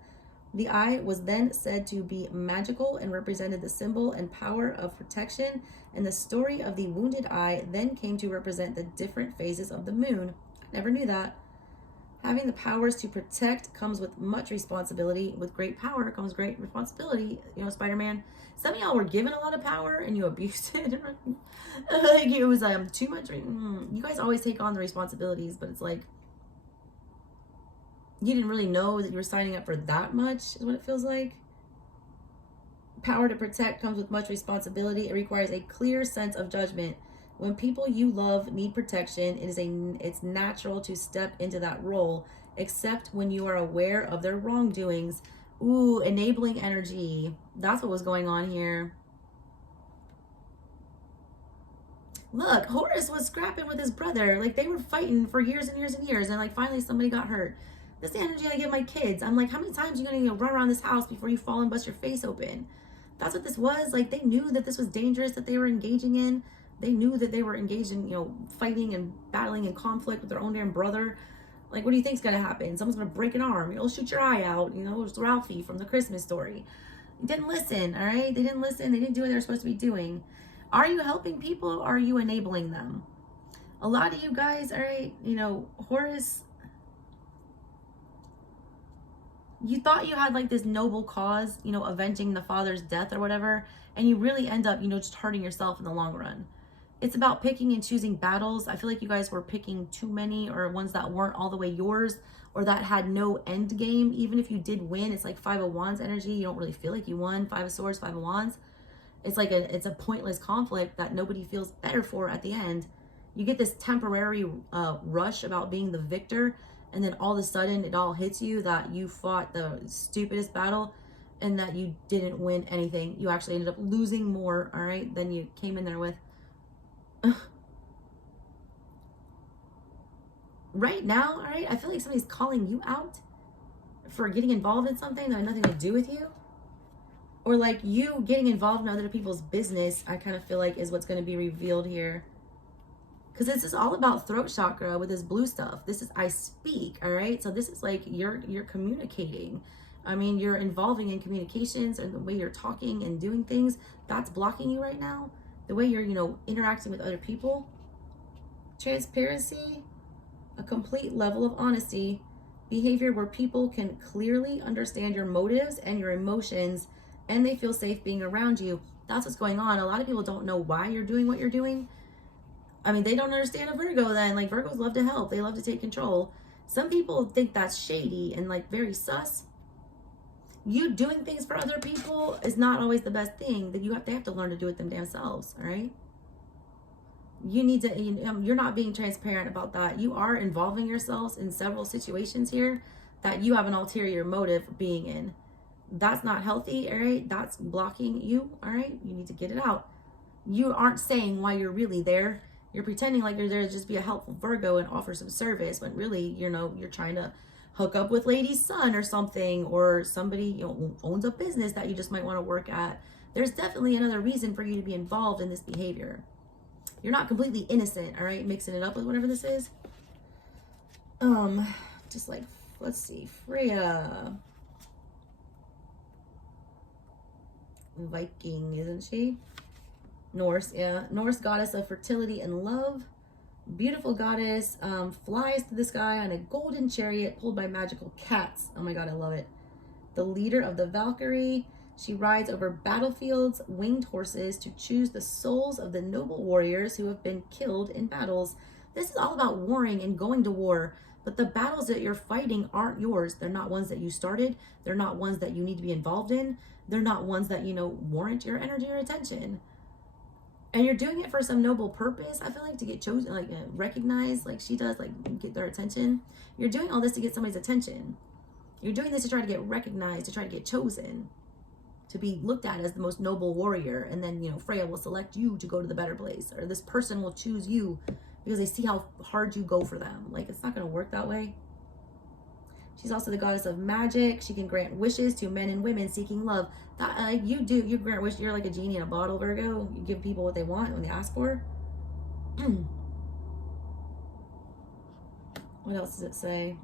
The eye was then said to be magical and represented the symbol and power of protection, and the story of the wounded eye then came to represent the different phases of the moon. I never knew that. Having the powers to protect comes with much responsibility. With great power comes great responsibility. You know, Spider-Man. Some of y'all were given a lot of power and you abused it. Like it was too much. You guys always take on the responsibilities, but it's like you didn't really know that you were signing up for that much, is what it feels like. Power to protect comes with much responsibility. It requires a clear sense of judgment. When people you love need protection, it's natural to step into that role, except when you are aware of their wrongdoings. Ooh, enabling energy. That's what was going on here. Look, Horus was scrapping with his brother. Like, they were fighting for years and years and years, and like finally somebody got hurt. This is the energy I give my kids. I'm like, how many times are you gonna run around this house before you fall and bust your face open? That's what this was. Like, they knew that this was dangerous, that they were engaging in. They knew that they were engaged in, you know, fighting and battling in conflict with their own damn brother. Like, what do you think's gonna happen? Someone's gonna break an arm. You'll shoot your eye out. You know, it's Ralphie from the Christmas Story. They didn't listen, all right? They didn't listen. They didn't do what they were supposed to be doing. Are you helping people? Or are you enabling them? A lot of you guys, all right, you know, Horus, you thought you had like this noble cause, you know, avenging the father's death or whatever, and you really end up, you know, just hurting yourself in the long run. It's about picking and choosing battles. I feel like you guys were picking too many, or ones that weren't all the way yours, or that had no end game. Even if you did win, it's like Five of Wands energy. You don't really feel like you won. Five of Swords, Five of Wands. It's like it's a pointless conflict that nobody feels better for at the end. You get this temporary rush about being the victor, and then all of a sudden it all hits you that you fought the stupidest battle and that you didn't win anything. You actually ended up losing more, all right, than you came in there with. Right now, all right, I feel like somebody's calling you out for getting involved in something that had nothing to do with you. Or like you getting involved in other people's business, I kind of feel like is what's going to be revealed here. Because this is all about throat chakra with this blue stuff. This is I speak, all right? So this is like you're communicating. I mean, you're involving in communications, or the way you're talking and doing things. That's blocking you right now. The way you're, you know, interacting with other people. Transparency, a complete level of honesty, behavior where people can clearly understand your motives and your emotions, and they feel safe being around you. That's what's going on. A lot of people don't know why you're doing what you're doing. I mean, they don't understand a Virgo then. Like, Virgos love to help. They love to take control. Some people think that's shady and like very sus. You doing things for other people is not always the best thing. That they have to learn to do it them damn selves. All right. You need to, you're not being transparent about that. You are involving yourselves in several situations here that you have an ulterior motive being in. That's not healthy, all right? That's blocking you, all right? You need to get it out. You aren't saying why you're really there. You're pretending like you're there to just be a helpful Virgo and offer some service, when really, you're trying to hook up with lady's son or something, or somebody, who owns a business that you just might want to work at. There's definitely another reason for you to be involved in this behavior. You're not completely innocent, all right? Mixing it up with whatever this is. Just like, let's see, Freya. Viking, isn't she? Norse, yeah. Norse goddess of fertility and love. Beautiful goddess, flies to the sky on a golden chariot pulled by magical cats. Oh my God, I love it. The leader of the Valkyrie. She rides over battlefields, winged horses, to choose the souls of the noble warriors who have been killed in battles. This is all about warring and going to war, but the battles that you're fighting aren't yours. They're not ones that you started. They're not ones that you need to be involved in. They're not ones that, warrant your energy or attention. And you're doing it for some noble purpose, I feel like, to get chosen, like recognized, like she does, like get their attention. You're doing all this to get somebody's attention. You're doing this to try to get recognized, to try to get chosen, to be looked at as the most noble warrior. And then, Freya will select you to go to the better place, or this person will choose you because they see how hard you go for them. Like, it's not going to work that way. She's also the goddess of magic. She can grant wishes to men and women seeking love. That you grant wishes. You're like a genie in a bottle, Virgo. You give people what they want when they ask for. What else does it say?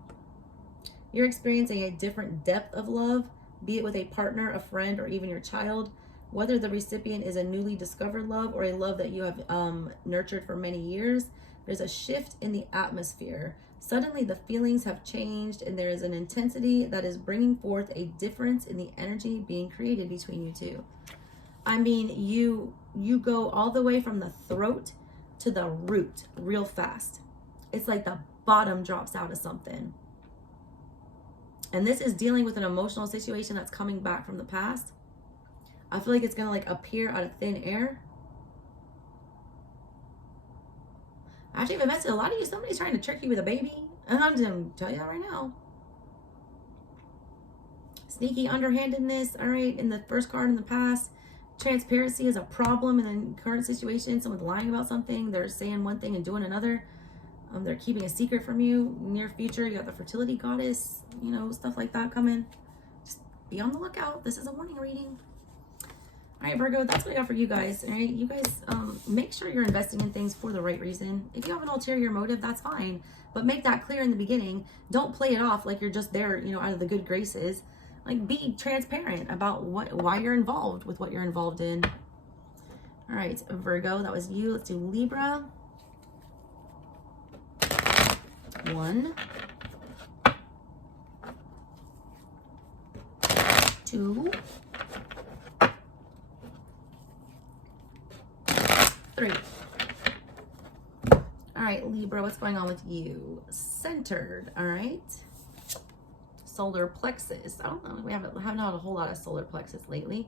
You're experiencing a different depth of love, be it with a partner, a friend, or even your child. Whether the recipient is a newly discovered love or a love that you have nurtured for many years, there's a shift in the atmosphere. Suddenly the feelings have changed, and there is an intensity that is bringing forth a difference in the energy being created between you two. I mean, you go all the way from the throat to the root real fast. It's like the bottom drops out of something. And this is dealing with an emotional situation that's coming back from the past. I feel like it's going to like appear out of thin air. Actually, if I messed with a lot of you, somebody's trying to trick you with a baby. And I'm just going to tell you that right now. Sneaky underhandedness, all right, in the first card in the past. Transparency is a problem in the current situation. Someone's lying about something. They're saying one thing and doing another. They're keeping a secret from you. Near future, you got the fertility goddess, stuff like that coming. Just be on the lookout. This is a warning reading. All right, Virgo, that's what I got for you guys. All right, you guys, make sure you're investing in things for the right reason. If you have an ulterior motive, that's fine. But make that clear in the beginning. Don't play it off like you're just there, out of the good graces. Like, be transparent about why you're involved with what you're involved in. All right, Virgo, that was you. Let's do Libra. 1, 2, 3. All right, Libra, what's going on with you? Centered, all right. Solar plexus. I don't know. We haven't had a whole lot of solar plexus lately.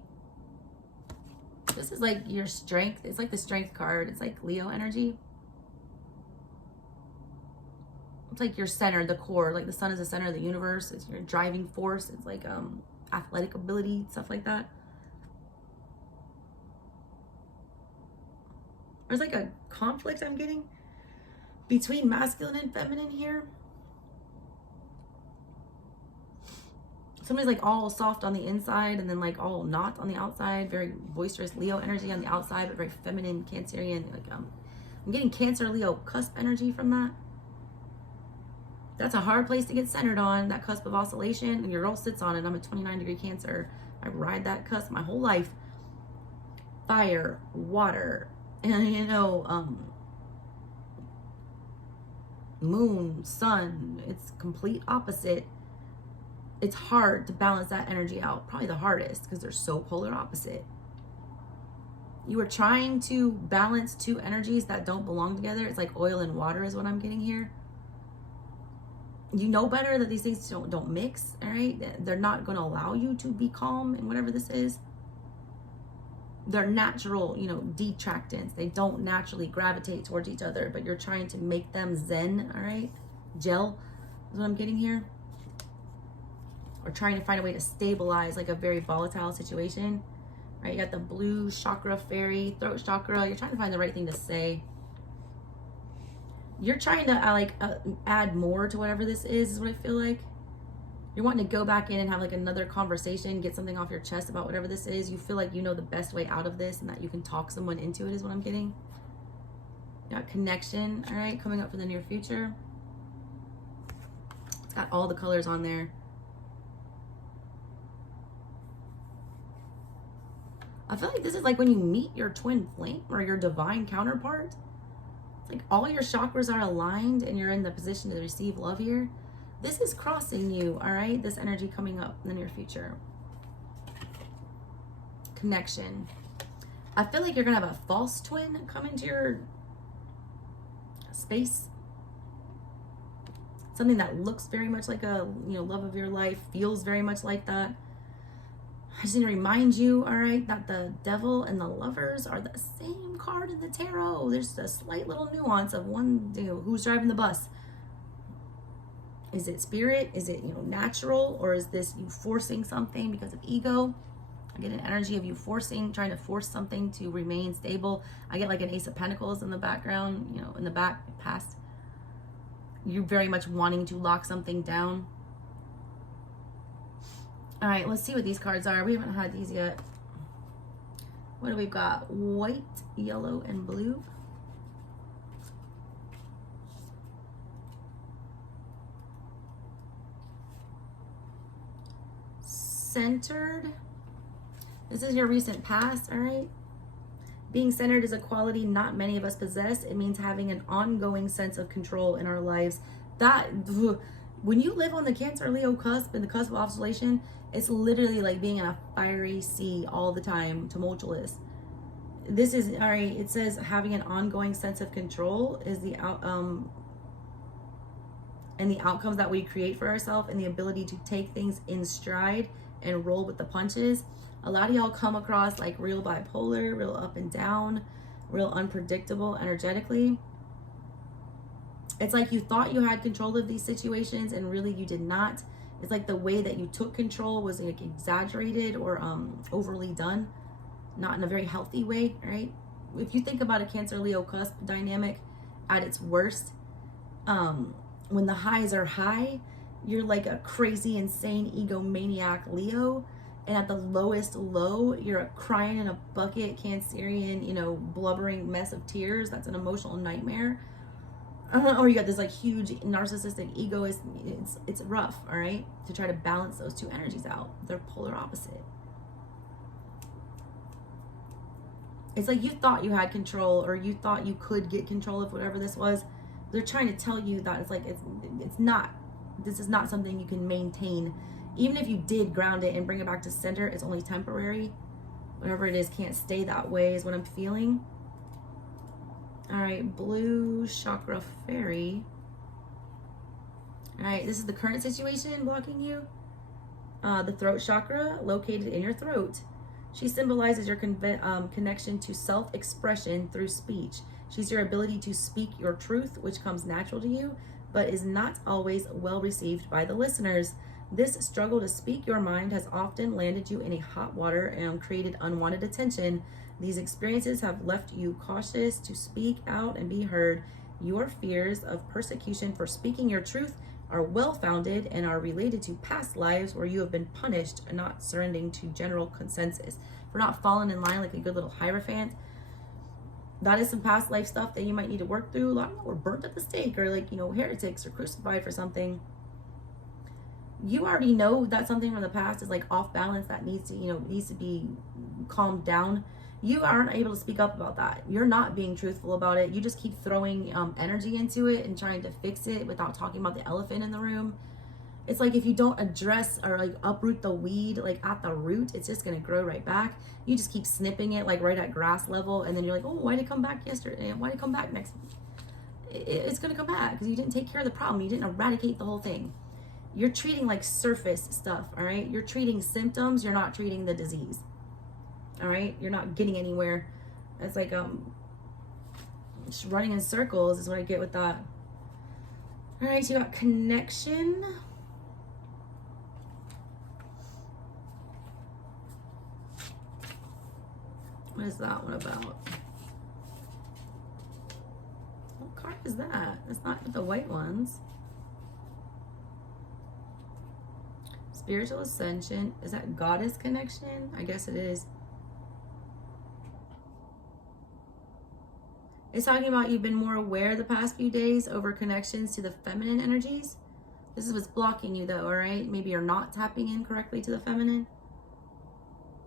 This is like your strength. It's like the strength card. It's like Leo energy. It's like your center, the core. Like the sun is the center of the universe. It's your driving force. It's like athletic ability, stuff like that. There's like a conflict I'm getting between masculine and feminine here. Somebody's like all soft on the inside and then like all not on the outside. Very boisterous Leo energy on the outside, but very feminine Cancerian. Like I'm getting Cancer Leo cusp energy from that. That's a hard place to get centered on, that cusp of oscillation. And your girl sits on it. I'm a 29-degree Cancer. I ride that cusp my whole life. Fire, water, and moon, sun. It's complete opposite. It's hard to balance that energy out. Probably the hardest because they're so polar opposite. You are trying to balance two energies that don't belong together. It's like oil and water is what I'm getting here. You know better that these things don't mix, all right? They're not going to allow you to be calm in whatever this is. They're natural, you know, detractants. They don't naturally gravitate towards each other, but you're trying to make them zen, all right? Gel is what I'm getting here. Or trying to find a way to stabilize like a very volatile situation, right? You got the blue chakra fairy, throat chakra. You're trying to find the right thing to say. You're trying to add more to whatever this is what I feel like. You're wanting to go back in and have like another conversation, get something off your chest about whatever this is. You feel like you know the best way out of this and that you can talk someone into it is what I'm getting. You got connection, all right, coming up for the near future. It's got all the colors on there. I feel like this is like when you meet your twin flame or your divine counterpart. It's like all your chakras are aligned and you're in the position to receive love here. This is crossing you, all right? This energy coming up in the near future. Connection. I feel like you're going to have a false twin come into your space. Something that looks very much like a, you know, love of your life, feels very much like that. I just need to remind you, all right, that the devil and the lovers are the same card in the tarot. There's a slight little nuance of one, you know, who's driving the bus. Is it spirit? Is it, you know, natural? Or is this you forcing something because of ego? I get an energy of you forcing, trying to force something to remain stable. I get like an Ace of Pentacles in the background, you know, in the back, past. You're very much wanting to lock something down. All right, let's see what these cards are. We haven't had these yet. What do we got? White, yellow, and blue. Centered. This is your recent past, all right? Being centered is a quality not many of us possess. It means having an ongoing sense of control in our lives. That, when you live on the Cancer Leo cusp, and the cusp of oscillation, it's literally like being in a fiery sea all the time, tumultuous. This is, all right, it says having an ongoing sense of control is the and the outcomes that we create for ourselves and the ability to take things in stride and roll with the punches. A lot of y'all come across like real bipolar, real up and down, real unpredictable energetically. It's like you thought you had control of these situations and really you did not. It's like the way that you took control was like exaggerated or overly done, not in a very healthy way, right? If you think about a Cancer Leo cusp dynamic at its worst, when the highs are high, you're like a crazy, insane, egomaniac Leo. And at the lowest low, you're a crying in a bucket, Cancerian, you know, blubbering mess of tears. That's an emotional nightmare. Or you got this like huge narcissistic ego. It's rough, all right? To try to balance those two energies out. They're polar opposite. It's like you thought you had control or you thought you could get control of whatever this was. They're trying to tell you that it's like, it's not. This is not something you can maintain. Even if you did ground it and bring it back to center, it's only temporary. Whatever it is can't stay that way is what I'm feeling. All right, blue chakra fairy. All right, this is the current situation blocking you. The throat chakra located in your throat. She symbolizes your connection to self-expression through speech. She's your ability to speak your truth, which comes natural to you, but is not always well received by the listeners. This struggle to speak your mind has often landed you in a hot water and created unwanted attention. These experiences have left you cautious to speak out and be heard. Your fears of persecution for speaking your truth are well-founded and are related to past lives where you have been punished and not surrendering to general consensus. For not falling in line like a good little Hierophant. That is some past life stuff that you might need to work through. A lot of them were burnt at the stake or like, you know, heretics or crucified for something. You already know that something from the past is like off balance that needs to be calmed down. You aren't able to speak up about that. You're not being truthful about it. You just keep throwing energy into it and trying to fix it without talking about the elephant in the room. It's like if you don't address or like uproot the weed like at the root, it's just gonna grow right back. You just keep snipping it like right at grass level, and then you're like, oh, why did it come back yesterday? Why did it come back next week? it's going to come back because you didn't take care of the problem. You didn't eradicate the whole thing. You're treating like surface stuff, all right? You're treating symptoms. You're not treating the disease, all right? You're not getting anywhere. It's like just running in circles is what I get with that. All right, so you got connection. What is that one about? What card is that? It's not the white ones. Spiritual ascension. Is that goddess connection? I guess it is. It's talking about you've been more aware the past few days over connections to the feminine energies. This is what's blocking you though, all right? Maybe you're not tapping in correctly to the feminine.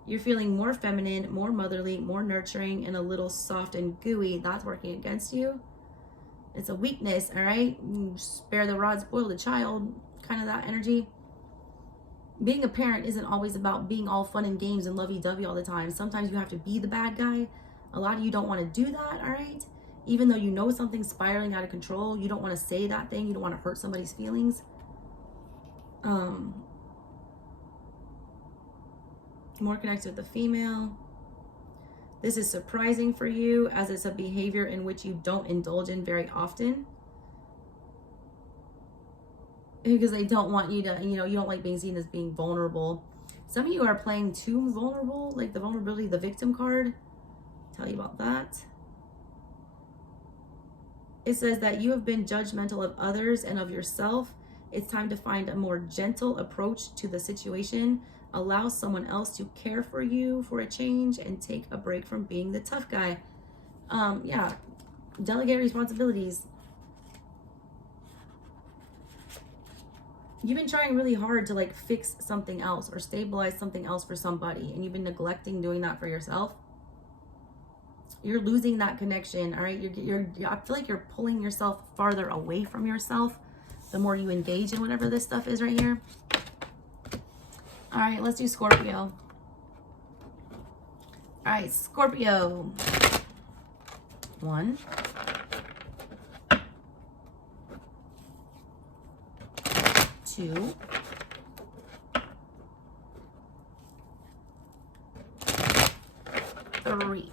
You're feeling more feminine, more motherly, more nurturing, and a little soft and gooey. That's working against you. It's a weakness, all right? You spare the rod, spoil the child, kind of that energy. Being a parent isn't always about being all fun and games and lovey-dovey all the time. Sometimes you have to be the bad guy. A lot of you don't want to do that, all right? Even though you know something's spiraling out of control, you don't want to say that thing. You don't want to hurt somebody's feelings. More connected with the female. This is surprising for you as it's a behavior in which you don't indulge in very often. Because they don't want you to, you don't like being seen as being vulnerable. Some of you are playing too vulnerable, like the vulnerability, the victim card. I'll tell you about that. It says that you have been judgmental of others and of yourself. It's time to find a more gentle approach to the situation. Allow someone else to care for you for a change and take a break from being the tough guy. Yeah, delegate responsibilities. You've been trying really hard to like fix something else or stabilize something else for somebody, and you've been neglecting doing that for yourself. You're losing that connection, all right? I feel like you're pulling yourself farther away from yourself the more you engage in whatever this stuff is right here. All right, let's do Scorpio. All right, Scorpio. 1, 2, 3.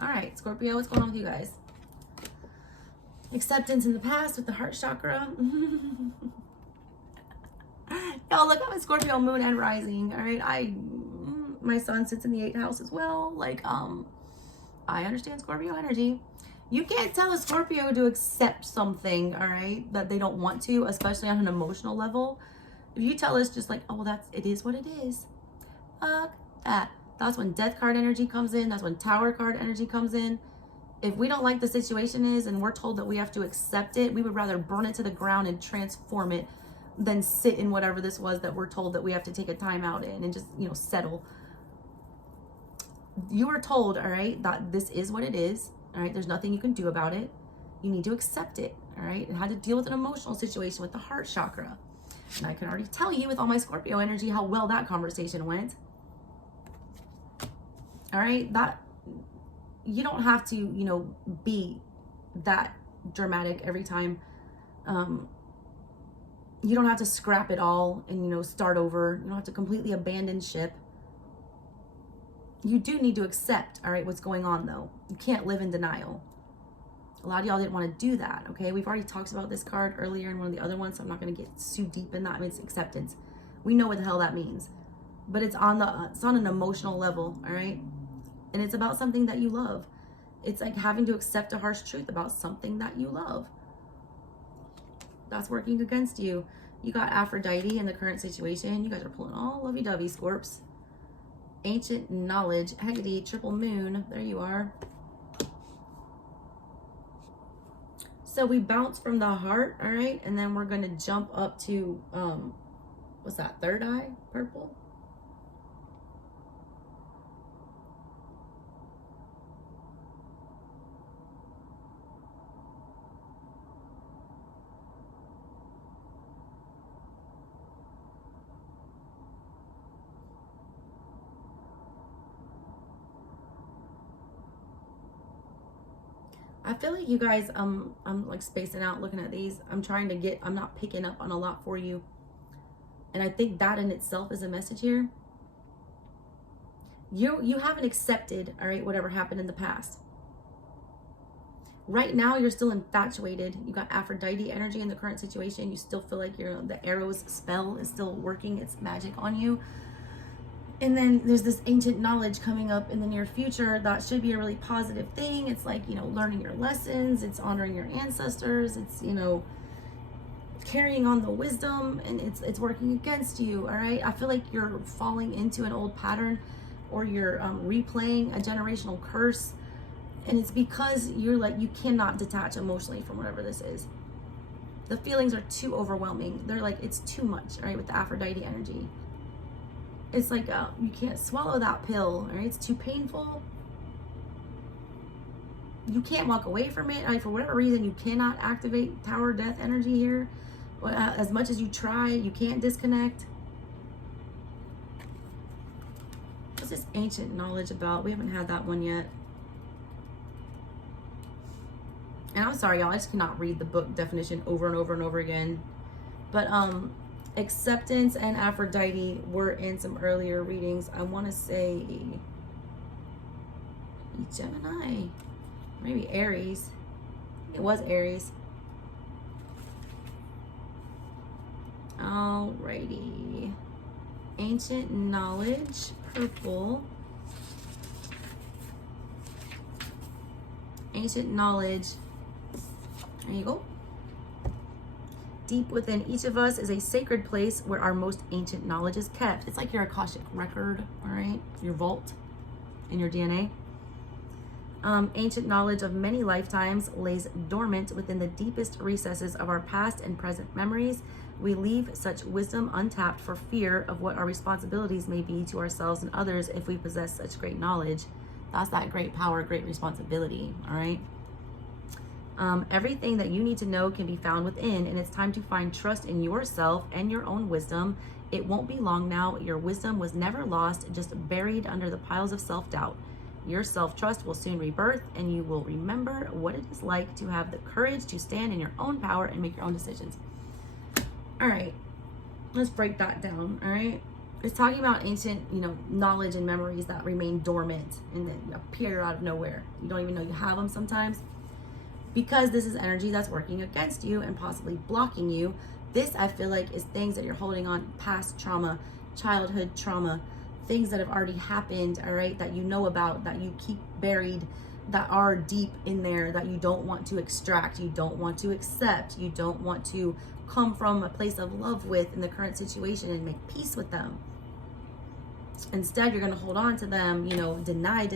All right, Scorpio, what's going on with you guys? Acceptance in the past with the heart chakra. Y'all, look, I'm a Scorpio moon and rising. All right, my sun sits in the 8th house as well. Like, I understand Scorpio energy. You can't tell a Scorpio to accept something, all right, that they don't want to, especially on an emotional level. If you tell us just like, oh, well, it is what it is. Fuck that. That's when death card energy comes in. That's when tower card energy comes in. If we don't like the situation is and we're told that we have to accept it, we would rather burn it to the ground and transform it than sit in whatever this was that we're told that we have to take a time out in and just, settle. You were told, all right, that this is what it is. All right, there's nothing you can do about it. You need to accept it, all right, and how to deal with an emotional situation with the heart chakra. And I can already tell you with all my Scorpio energy how well that conversation went. All right, that you don't have to, be that dramatic every time. You don't have to scrap it all and, start over. You don't have to completely abandon ship. You do need to accept, all right, what's going on though. You can't live in denial. A lot of y'all didn't want to do that, okay? We've already talked about this card earlier in one of the other ones, so I'm not going to get too deep in that. I mean, it's acceptance. We know what the hell that means. But it's on an emotional level, all right? And it's about something that you love. It's like having to accept a harsh truth about something that you love. That's working against you. You got Aphrodite in the current situation. You guys are pulling all lovey-dovey, Scorps. Ancient knowledge, Hecate, triple moon. There you are. So we bounce from the heart, all right? And then we're going to jump up to, what's that, third eye, purple? I feel like you guys, I'm like spacing out looking at these. I'm not picking up on a lot for you. And I think that in itself is a message here. You haven't accepted, all right, whatever happened in the past. Right now, you're still infatuated. You got Aphrodite energy in the current situation. You still feel like the arrows spell is still working its magic on you. And then there's this ancient knowledge coming up in the near future that should be a really positive thing. It's like, learning your lessons. It's honoring your ancestors. It's, carrying on the wisdom, and it's working against you, all right? I feel like you're falling into an old pattern, or you're replaying a generational curse. And it's because you cannot detach emotionally from whatever this is. The feelings are too overwhelming. They're like, it's too much, right? With the Aphrodite energy. It's like, you can't swallow that pill, right? It's too painful. You can't walk away from it. For whatever reason, you cannot activate Tower Death energy here. As much as you try, you can't disconnect. What's this ancient knowledge about? We haven't had that one yet. And I'm sorry, y'all, I just cannot read the book definition over and over and over again. But acceptance and Aphrodite were in some earlier readings. I want to say Gemini, maybe Aries. It was Aries. Alrighty. Ancient knowledge, purple. Ancient knowledge. There you go. Deep within each of us is a sacred place where our most ancient knowledge is kept. It's like your Akashic record, all right? Your vault in your DNA. Ancient knowledge of many lifetimes lays dormant within the deepest recesses of our past and present memories. We leave such wisdom untapped for fear of what our responsibilities may be to ourselves and others if we possess such great knowledge. That's that great power, great responsibility, all right? Everything that you need to know can be found within, and it's time to find trust in yourself and your own wisdom. It won't be long now. Your wisdom was never lost, just buried under the piles of self-doubt. Your self-trust will soon rebirth, and you will remember what it is like to have the courage to stand in your own power and make your own decisions. All right, let's break that down, all right? It's talking about ancient, knowledge and memories that remain dormant and then appear out of nowhere. You don't even know you have them sometimes. Because this is energy that's working against you and possibly blocking you. This, I feel like, is things that you're holding on, past trauma, childhood trauma, things that have already happened, all right, that you know about, that you keep buried, that are deep in there, that you don't want to extract, you don't want to accept, you don't want to come from a place of love with in the current situation and make peace with them. Instead, you're going to hold on to them, deny,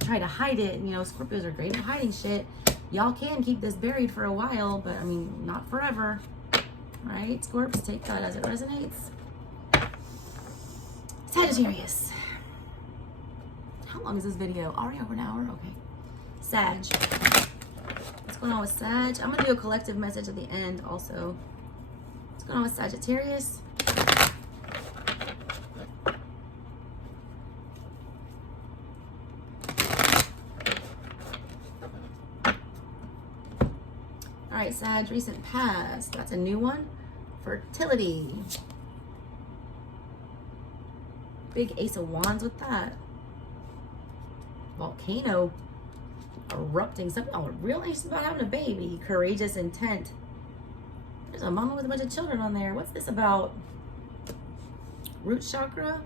try to hide it. And, Scorpios are great at hiding shit. Y'all can keep this buried for a while, but not forever. Right? Scorps, take that as it resonates. Sagittarius. How long is this video? Already over an hour? Okay. Sag. What's going on with Sag? I'm going to do a collective message at the end also. What's going on with Sagittarius? All right, Sag, recent past. That's a new one. Fertility. Big Ace of Wands with that. Volcano erupting. Some of y'all are real anxious about having a baby. Courageous intent. There's a mama with a bunch of children on there. What's this about? Root chakra.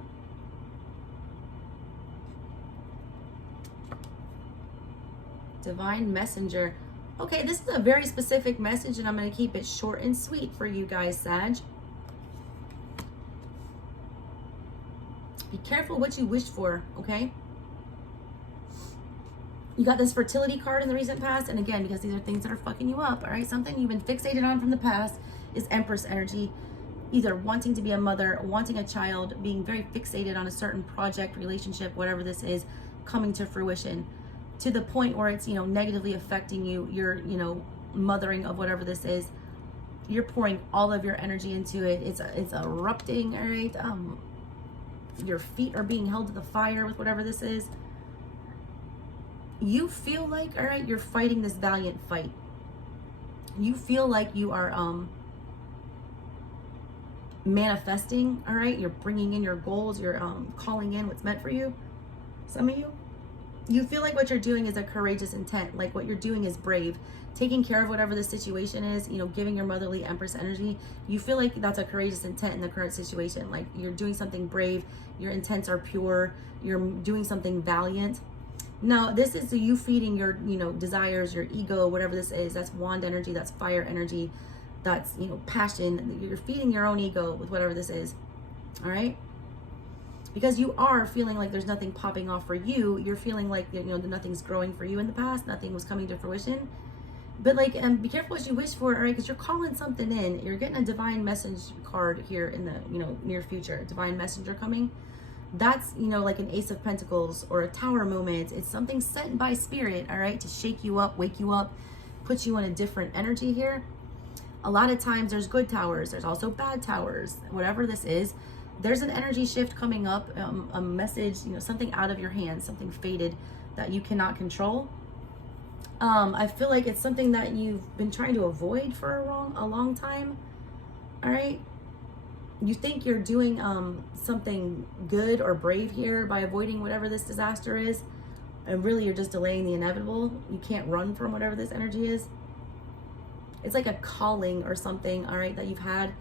Divine messenger. Okay, this is a very specific message, and I'm going to keep it short and sweet for you guys, Sag. Be careful what you wish for, okay? You got this fertility card in the recent past, and again, because these are things that are fucking you up, all right? Something you've been fixated on from the past is Empress energy. Either wanting to be a mother, wanting a child, being very fixated on a certain project, relationship, whatever this is, coming to fruition. To the point where it's, negatively affecting you, your, mothering of whatever this is. You're pouring all of your energy into it. It's erupting, all right? Your feet are being held to the fire with whatever this is. you feel like, all right, you're fighting this valiant fight. You feel like you are manifesting, all right? You're bringing in your goals. You're calling in what's meant for you. Some of you feel like what you're doing is a courageous intent. Like what you're doing is brave. Taking care of whatever the situation is, you know, giving your motherly Empress energy. You feel like that's a courageous intent in the current situation. Like you're doing something brave. Your intents are pure. You're doing something valiant. No, this is you feeding your, you know, desires, your ego, whatever this is. That's wand energy. That's fire energy. That's, you know, passion. You're feeding your own ego with whatever this is. All right. Because you are feeling like there's nothing popping off for you. You're feeling like, you know, nothing's growing for you in the past. Nothing was coming to fruition. But like, be careful what you wish for, all right? Because you're calling something in. You're getting a divine message card here in the, you know, near future. Divine messenger coming. That's, you know, like an Ace of Pentacles or a Tower moment. It's something sent by spirit, all right, to shake you up, wake you up, put you in a different energy here. A lot of times there's good towers. There's also bad towers. Whatever this is, there's an energy shift coming up, a message, you know, something out of your hands, something fated that you cannot control. I feel like it's something that you've been trying to avoid for a long time. All right. You think you're doing something good or brave here by avoiding whatever this disaster is. And really you're just delaying the inevitable. You can't run from whatever this energy is. It's like a calling or something, all right, that you've had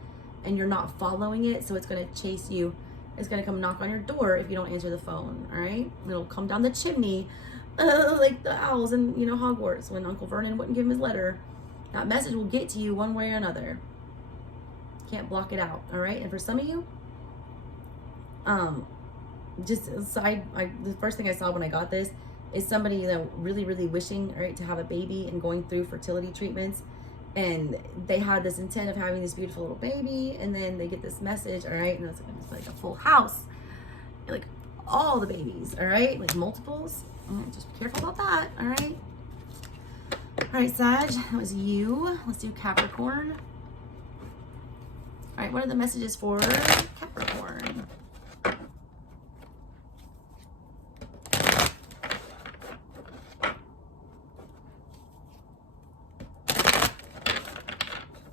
and you're not following it. So it's going to chase you. It's going to come knock on your door if you don't answer the phone, all right? It'll come down the chimney like the owls in, you know, Hogwarts when Uncle Vernon wouldn't give him his letter. That message will get to you one way or another. Can't block it out, all right? And for some of you, the first thing I saw when I got this is somebody that really, really wishing, right, to have a baby and going through fertility treatments. And they had this intent of having this beautiful little baby, and then they get this message, all right, and it's like a full house, like all the babies, all right, like multiples. Just be careful about that, all right? All right, Sag, that was you. Let's do Capricorn. All right, what are the messages for Capricorn?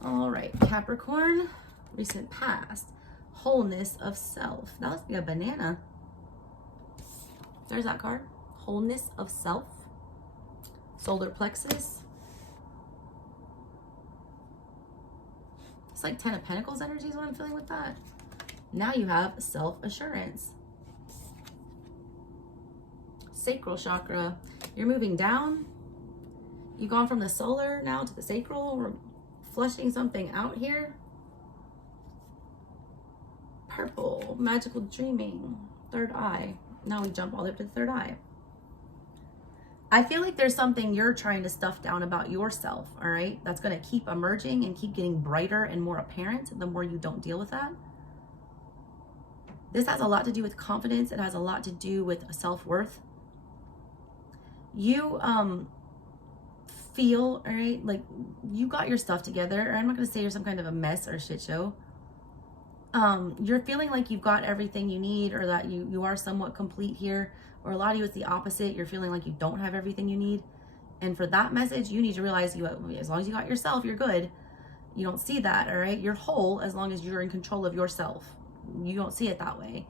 All right, Capricorn, recent past, wholeness of self. That must be a banana. There's that card. Wholeness of self. Solar plexus. It's like 10 of Pentacles energy is what I'm feeling with that. Now you have self-assurance. Sacral chakra. You're moving down. You've gone from the solar now to the sacral. We're flushing something out here. Purple. Magical dreaming. Third eye. Now we jump all the way up to the third eye. I feel like there's something you're trying to stuff down about yourself, all right? That's going to keep emerging and keep getting brighter and more apparent the more you don't deal with that. This has a lot to do with confidence. It has a lot to do with self-worth. You feel, all right, like you got your stuff together. I'm not going to say you're some kind of a mess or a shit show. You're feeling like you've got everything you need, or that you are somewhat complete here. Or a lot of you, it's the opposite. You're feeling like you don't have everything you need. And for that message, you need to realize as long as you got yourself, you're good. You don't see that, all right? You're whole as long as you're in control of yourself. You don't see it that way.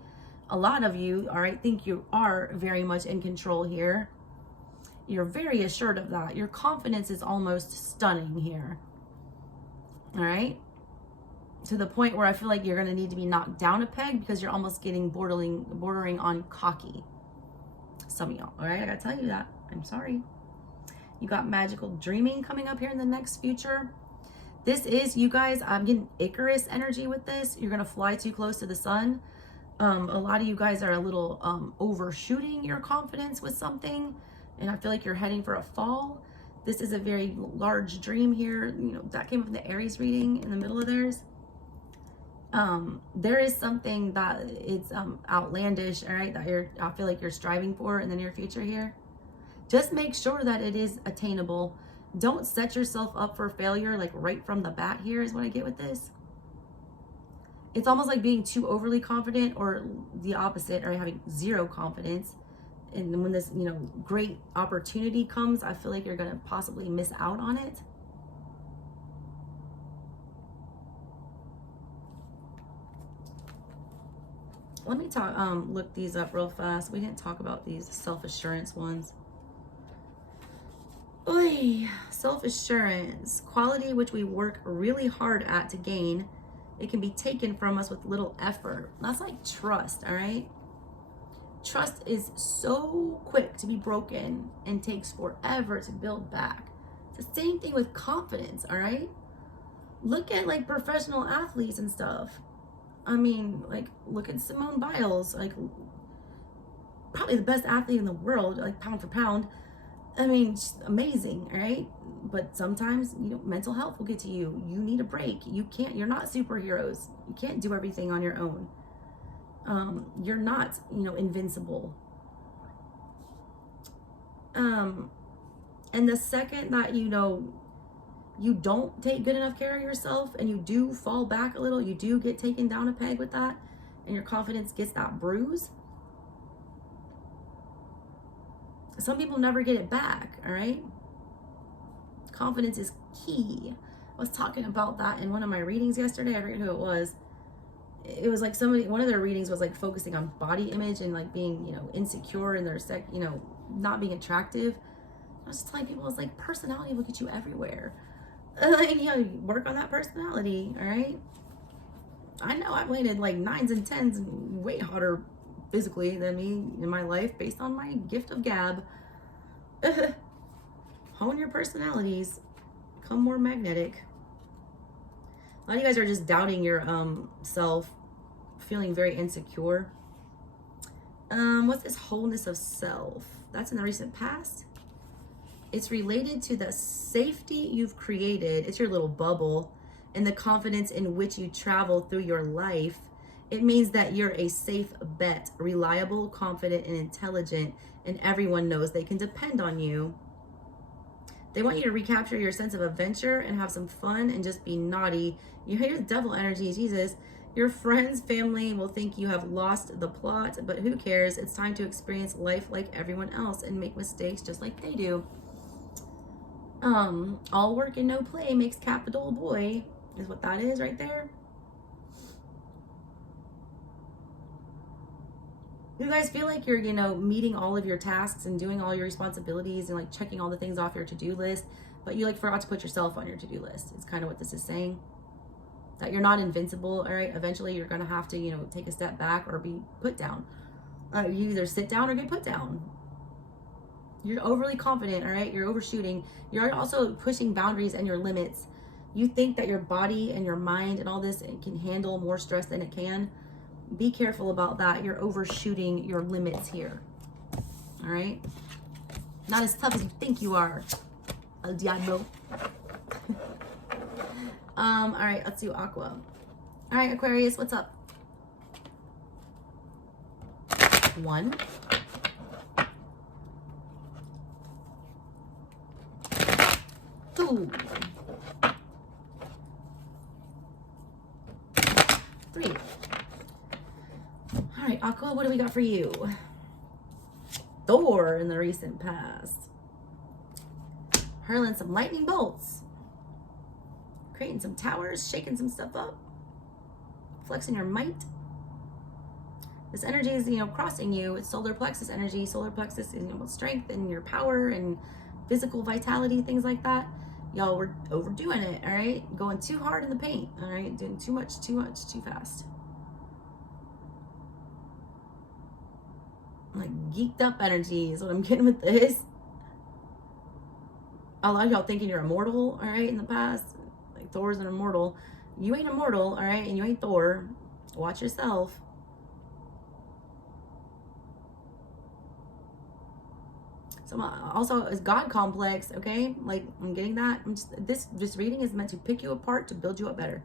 A lot of you, all right, think you are very much in control here. You're very assured of that. Your confidence is almost stunning here. All right? To the point where I feel like you're going to need to be knocked down a peg because you're almost getting bordering on cocky. Some of y'all, all right? I gotta tell you that. I'm sorry. You got magical dreaming coming up here in the next future. This is, you guys, I'm getting Icarus energy with this. You're gonna fly too close to the sun. A lot of you guys are a little overshooting your confidence with something, and I feel like you're heading for a fall. This is a very large dream here. You know, that came up in the Aries reading in the middle of theirs. There is something that it's outlandish, all right, that I feel like you're striving for in the near future here. Just make sure that it is attainable. Don't set yourself up for failure like right from the bat here is what I get with this. It's almost like being too overly confident, or the opposite, or having zero confidence. And when this, you know, great opportunity comes, I feel like you're going to possibly miss out on it. Let me talk, look these up real fast. We didn't talk about these self-assurance ones. Oy, self-assurance, quality which we work really hard at to gain. It can be taken from us with little effort. That's like trust, all right? Trust is so quick to be broken and takes forever to build back. It's the same thing with confidence, all right? Look at like professional athletes and stuff. I mean, like, look at Simone Biles, like, probably the best athlete in the world, like, pound for pound. I mean, just amazing, right? But sometimes, you know, mental health will get to you. You need a break. You're not superheroes. You can't do everything on your own. You're not, you know, invincible. And the second that, you know, you don't take good enough care of yourself and you do fall back a little, you do get taken down a peg with that, and your confidence gets that bruise, some people never get it back, all right? Confidence is key. I was talking about that in one of my readings yesterday. I forget who it was. It was like one of their readings was like focusing on body image and like being, you know, insecure in their you know, not being attractive. I was just telling people, it's like personality will get you everywhere. Like, you know, work on that personality, all right? I know I've landed like 9s and 10s and way hotter physically than me in my life based on my gift of gab. Hone your personalities. Become more magnetic. A lot of you guys are just doubting your self, feeling very insecure. What's this wholeness of self? That's in the recent past. It's related to the safety you've created. It's your little bubble and the confidence in which you travel through your life. It means that you're a safe bet, reliable, confident, and intelligent, and everyone knows they can depend on you. They want you to recapture your sense of adventure and have some fun and just be naughty. You hear the devil energy, Jesus. Your friends, family will think you have lost the plot, but who cares? It's time to experience life like everyone else and make mistakes just like they do. All work and no play makes Cap a dull boy, is what that is right there. You guys feel like you're, you know, meeting all of your tasks and doing all your responsibilities and like checking all the things off your to-do list, but you like forgot to put yourself on your to-do list. It's kind of what this is saying. That you're not invincible, all right? Eventually you're going to have to, you know, take a step back or be put down. You either sit down or get put down. You're overly confident, all right? You're overshooting. You're also pushing boundaries and your limits. You think that your body and your mind and all this can handle more stress than it can. Be careful about that. You're overshooting your limits here. All right? Not as tough as you think you are. El Diablo. All right, let's do Aqua. All right, Aquarius, what's up? 1. 2. 3. All right, Aqua, what do we got for you? Thor in the recent past. Hurling some lightning bolts. Creating some towers, shaking some stuff up. Flexing your might. This energy is, you know, crossing you. It's solar plexus energy. Solar plexus is, you know, strength and your power and physical vitality, things like that. Y'all were overdoing it, all right? Going too hard in the paint, all right? Doing too much, too fast. Like geeked up energy is what I'm getting with this. A lot of y'all thinking you're immortal, all right, in the past. Like Thor's an immortal. You ain't immortal, all right? And you ain't Thor. Watch yourself. So also is God complex, okay? Like I'm getting that. This reading is meant to pick you apart to build you up better.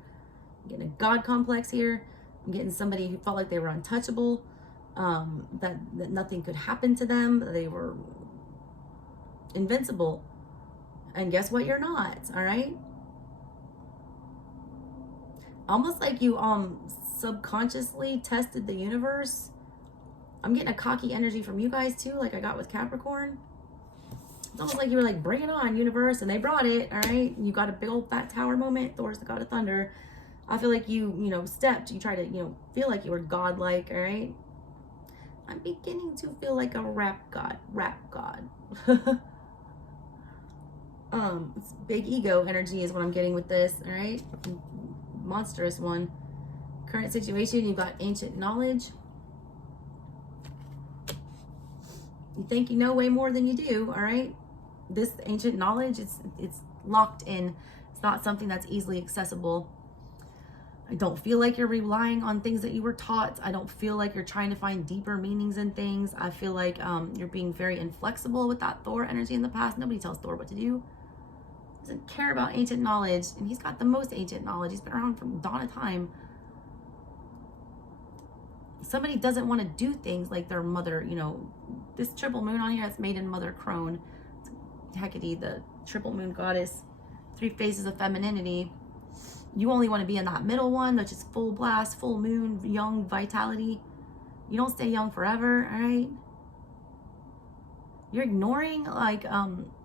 I'm getting a God complex here. I'm getting somebody who felt like they were untouchable, that nothing could happen to them. They were invincible. And guess what? You're not, all right? Almost like you subconsciously tested the universe I'm getting a cocky energy from you guys too, like I got with Capricorn. It's almost like you were like, bring it on, universe, and they brought it, all right? You got a big old fat tower moment. Thor's the god of thunder. I feel like you stepped. You tried to, feel like you were godlike, all right? I'm beginning to feel like a rap god. It's big ego energy is what I'm getting with this, all right? Monstrous one. Current situation, you've got ancient knowledge. You think you know way more than you do, all right? This ancient knowledge, it's locked in. It's not something that's easily accessible. I don't feel like you're relying on things that you were taught. I don't feel like you're trying to find deeper meanings in things. I feel like you're being very inflexible with that Thor energy in the past. Nobody tells Thor what to do. Doesn't care about ancient knowledge, and he's got the most ancient knowledge. He's been around from dawn of time. Somebody doesn't want to do things like their mother, this triple moon on here, that's made in Mother Crone. Hecate, the triple moon goddess, 3 phases of femininity. You only want to be in that middle one, which is full blast, full moon, young vitality. You don't stay young forever, all right? You're ignoring like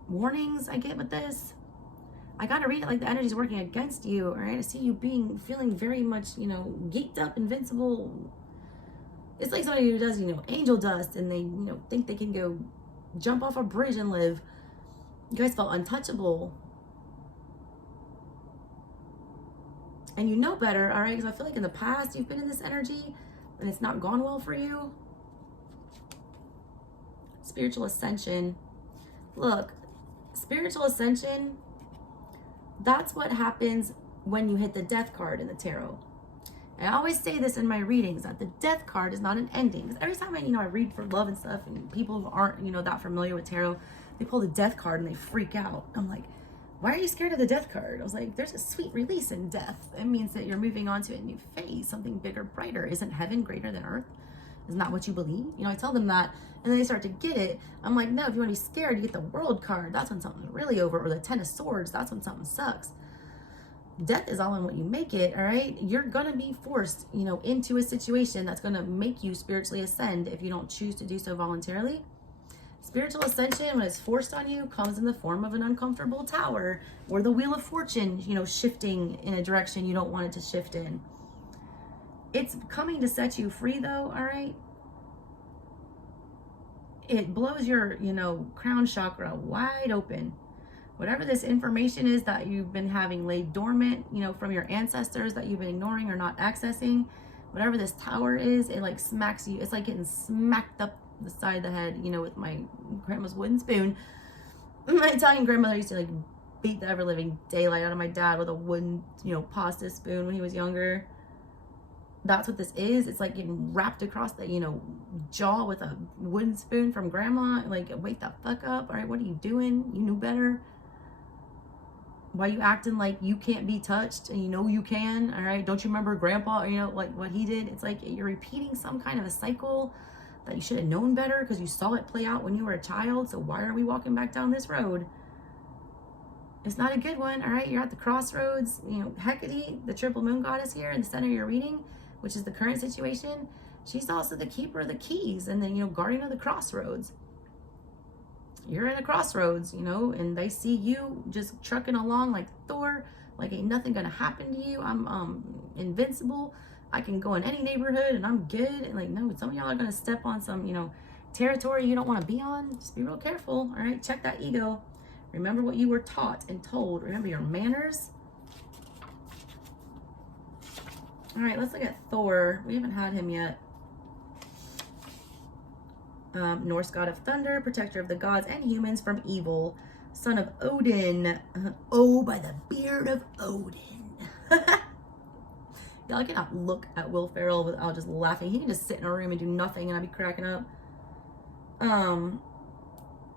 warnings I get with this. I gotta read it like the energy's working against you, all right? I see you feeling very much, geeked up, invincible. It's like somebody who does, angel dust, and they, think they can go jump off a bridge and live. You guys felt untouchable. And you know better, all right? Because I feel like in the past you've been in this energy and it's not gone well for you. Spiritual ascension. Look, spiritual ascension, that's what happens when you hit the death card in the tarot. I always say this in my readings, that the death card is not an ending. Because every time I read for love and stuff, and people who aren't, that familiar with tarot, they pull the death card and they freak out. I'm like, why are you scared of the death card? I was like, there's a sweet release in death. It means that you're moving on to a new phase, something bigger, brighter. Isn't heaven greater than earth? Isn't that what you believe? I tell them that, and then they start to get it. I'm like, no, if you want to be scared, you get the world card. That's when something's really over. Or the 10 of swords. That's when something sucks. Death is all in what you make it, all right? You're going to be forced, into a situation that's going to make you spiritually ascend if you don't choose to do so voluntarily. Spiritual ascension, when it's forced on you, comes in the form of an uncomfortable tower or the wheel of fortune, shifting in a direction you don't want it to shift in. It's coming to set you free, though, all right? It blows your, crown chakra wide open. Whatever this information is that you've been having laid dormant, from your ancestors that you've been ignoring or not accessing, whatever this tower is, it like smacks you. It's like getting smacked up the side of the head, with my grandma's wooden spoon. My Italian grandmother used to like beat the ever-living daylight out of my dad with a wooden, pasta spoon when he was younger. That's what this is. It's like getting wrapped across the, jaw with a wooden spoon from grandma. Like, wake the fuck up. All right, what are you doing? You knew better. Why you acting like you can't be touched and you can, all right? Don't you remember grandpa, like what he did? It's like you're repeating some kind of a cycle that you should have known better because you saw it play out when you were a child. So why are we walking back down this road? It's not a good one, all right? You're at the crossroads. Hecate, the triple moon goddess here in the center of your reading, which is the current situation. She's also the keeper of the keys and then, guardian of the crossroads. You're in a crossroads, and they see you just trucking along like Thor, like ain't nothing gonna happen to you. I'm invincible. I can go in any neighborhood and I'm good. And like, no, some of y'all are gonna step on some, territory you don't want to be on. Just be real careful, all right? Check that ego. Remember what you were taught and told. Remember your manners. All right, let's look at Thor. We haven't had him yet. Norse god of thunder, protector of the gods and humans from evil, son of Odin. Oh, by the beard of Odin. Y'all, I cannot look at Will Ferrell without just laughing. He can just sit in a room and do nothing and I'd be cracking up.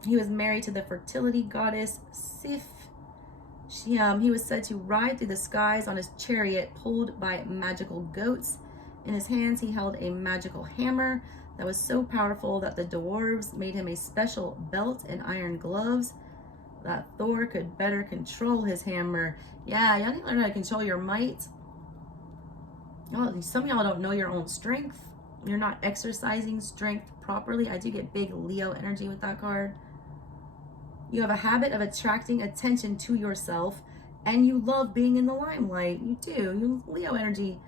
He was married to the fertility goddess Sif. He was said to ride through the skies on his chariot pulled by magical goats. In his hands, he held a magical hammer that was so powerful that the dwarves made him a special belt and iron gloves that Thor could better control his hammer. Yeah, y'all need to learn how to control your might. Some of y'all don't know your own strength. You're not exercising strength properly. I do get big Leo energy with that card. You have a habit of attracting attention to yourself, and you love being in the limelight. You do. You Leo energy.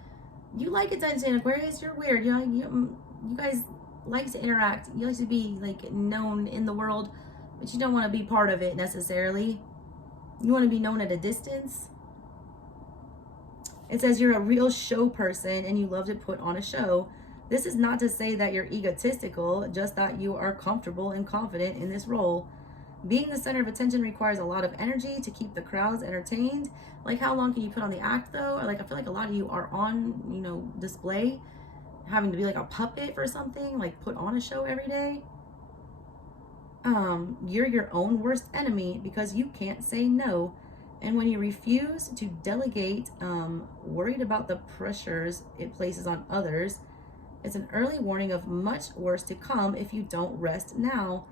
You like attention, Aquarius. You're weird. You guys like to interact. You like to be like known in the world, but you don't want to be part of it necessarily. You want to be known at a distance. It says you're a real show person and you love to put on a show. This is not to say that you're egotistical, just that you are comfortable and confident in this role. Being the center of attention requires a lot of energy to keep the crowds entertained. Like, how long can you put on the act though? Or like, I feel like a lot of you are on, you know, display, having to be like a puppet for something, like put on a show every day. You're your own worst enemy because you can't say no. And when you refuse to delegate, worried about the pressures it places on others, it's an early warning of much worse to come if you don't rest now.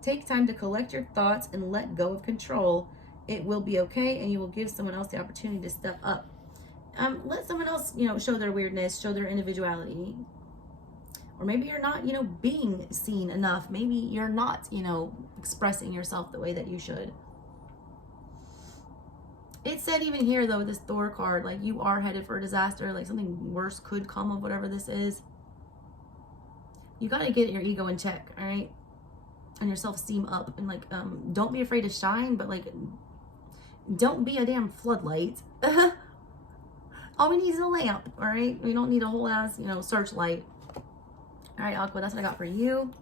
Take time to collect your thoughts and let go of control. It will be okay, and you will give someone else the opportunity to step up. Let someone else, you know, show their weirdness, show their individuality. Or maybe you're not, you know, being seen enough. Maybe you're not, you know, expressing yourself the way that you should. It said even here, though, with this Thor card, like you are headed for a disaster. Like something worse could come of whatever this is. You got to get your ego in check, all right? And your self-esteem up. And like, don't be afraid to shine, but like, don't be a damn floodlight. All we need is a lamp, all right? We don't need a whole ass, you know, searchlight. All right, Aqua, that's what I got for you.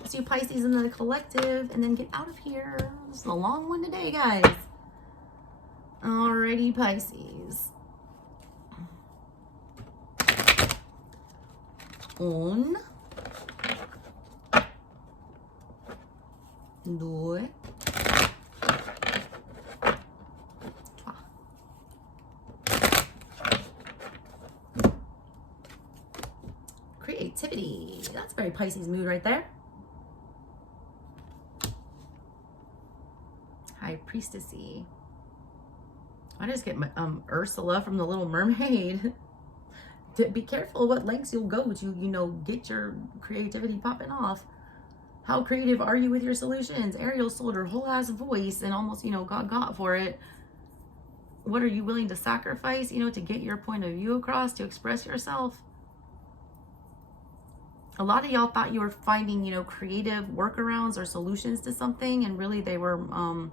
Let's do Pisces in the collective and then get out of here. This is a long one today, guys. Alrighty, Pisces. Un, due, trois. Creativity. That's very Pisces mood right there. High Priestessy. I just get my, Ursula from The Little Mermaid. Be careful what lengths you'll go to, you know, get your creativity popping off. How creative are you with your solutions? Ariel sold her whole ass voice and almost, you know, got for it. What are you willing to sacrifice, you know, to get your point of view across, to express yourself? A lot of y'all thought you were finding, you know, creative workarounds or solutions to something, and really they were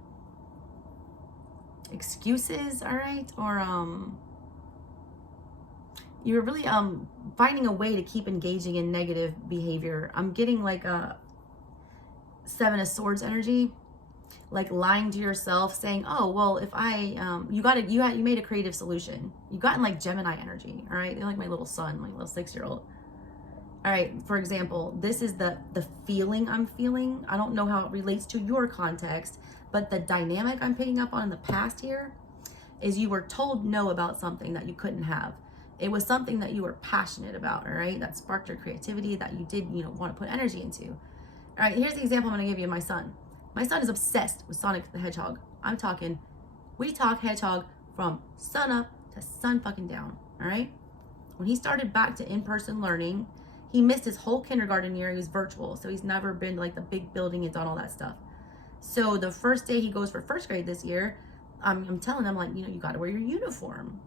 excuses, all right? Or you're really finding a way to keep engaging in negative behavior. I'm getting like a Seven of Swords energy, like lying to yourself, saying, oh well, if I you made a creative solution. You got in like Gemini energy, all right? You're like my little son, my little 6-year-old. All right, for example, this is the feeling I'm feeling. I don't know how it relates to your context, but the dynamic I'm picking up on in the past here is you were told no about something that you couldn't have. It was something that you were passionate about, all right? That sparked your creativity, that you did, you know, want to put energy into. All right, here's the example I'm going to give you of my son. My son is obsessed with Sonic the Hedgehog. We talk Hedgehog from sun up to sun fucking down, all right? When he started back to in-person learning, he missed his whole kindergarten year. He was virtual, so he's never been to like the big building and done all that stuff. So the first day he goes for first grade this year, I'm telling him, like, you know, you got to wear your uniform.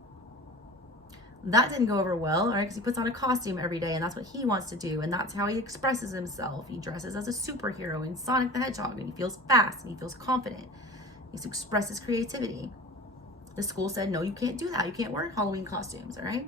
That didn't go over well, all right, because he puts on a costume every day, and that's what he wants to do, and that's how he expresses himself. He dresses as a superhero in Sonic the Hedgehog, and he feels fast, and he feels confident. He expresses his creativity. The school said, no, you can't do that. You can't wear Halloween costumes, all right?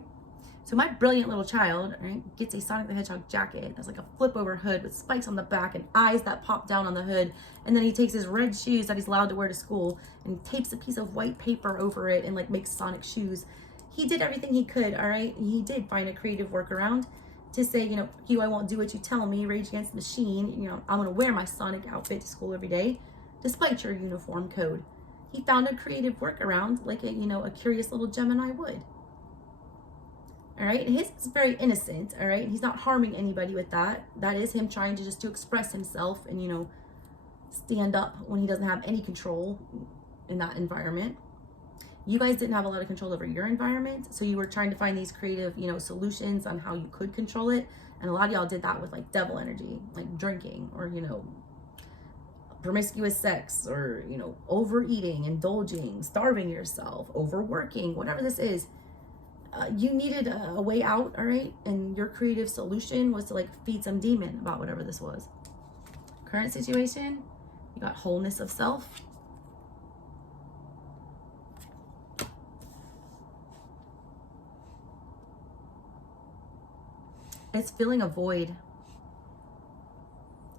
So my brilliant little child, all right, gets a Sonic the Hedgehog jacket that's like a flip over hood with spikes on the back and eyes that pop down on the hood. And then he takes his red shoes that he's allowed to wear to school and tapes a piece of white paper over it and like makes Sonic shoes. He did everything he could, all right? He did find a creative workaround to say, you know, you, I won't do what you tell me, Rage Against the Machine. You know, I'm gonna wear my Sonic outfit to school every day, despite your uniform code. He found a creative workaround like a, you know, a curious little Gemini would. All right, his is very innocent, all right? He's not harming anybody with that. That is him trying to just to express himself and, you know, stand up when he doesn't have any control in that environment. You guys didn't have a lot of control over your environment, so you were trying to find these creative, you know, solutions on how you could control it. And a lot of y'all did that with like devil energy, like drinking, or, you know, promiscuous sex, or, you know, overeating, indulging, starving yourself, overworking, whatever this is. You needed a way out, all right? And your creative solution was to like feed some demon about whatever this was. Current situation, you got wholeness of self. It's filling a void.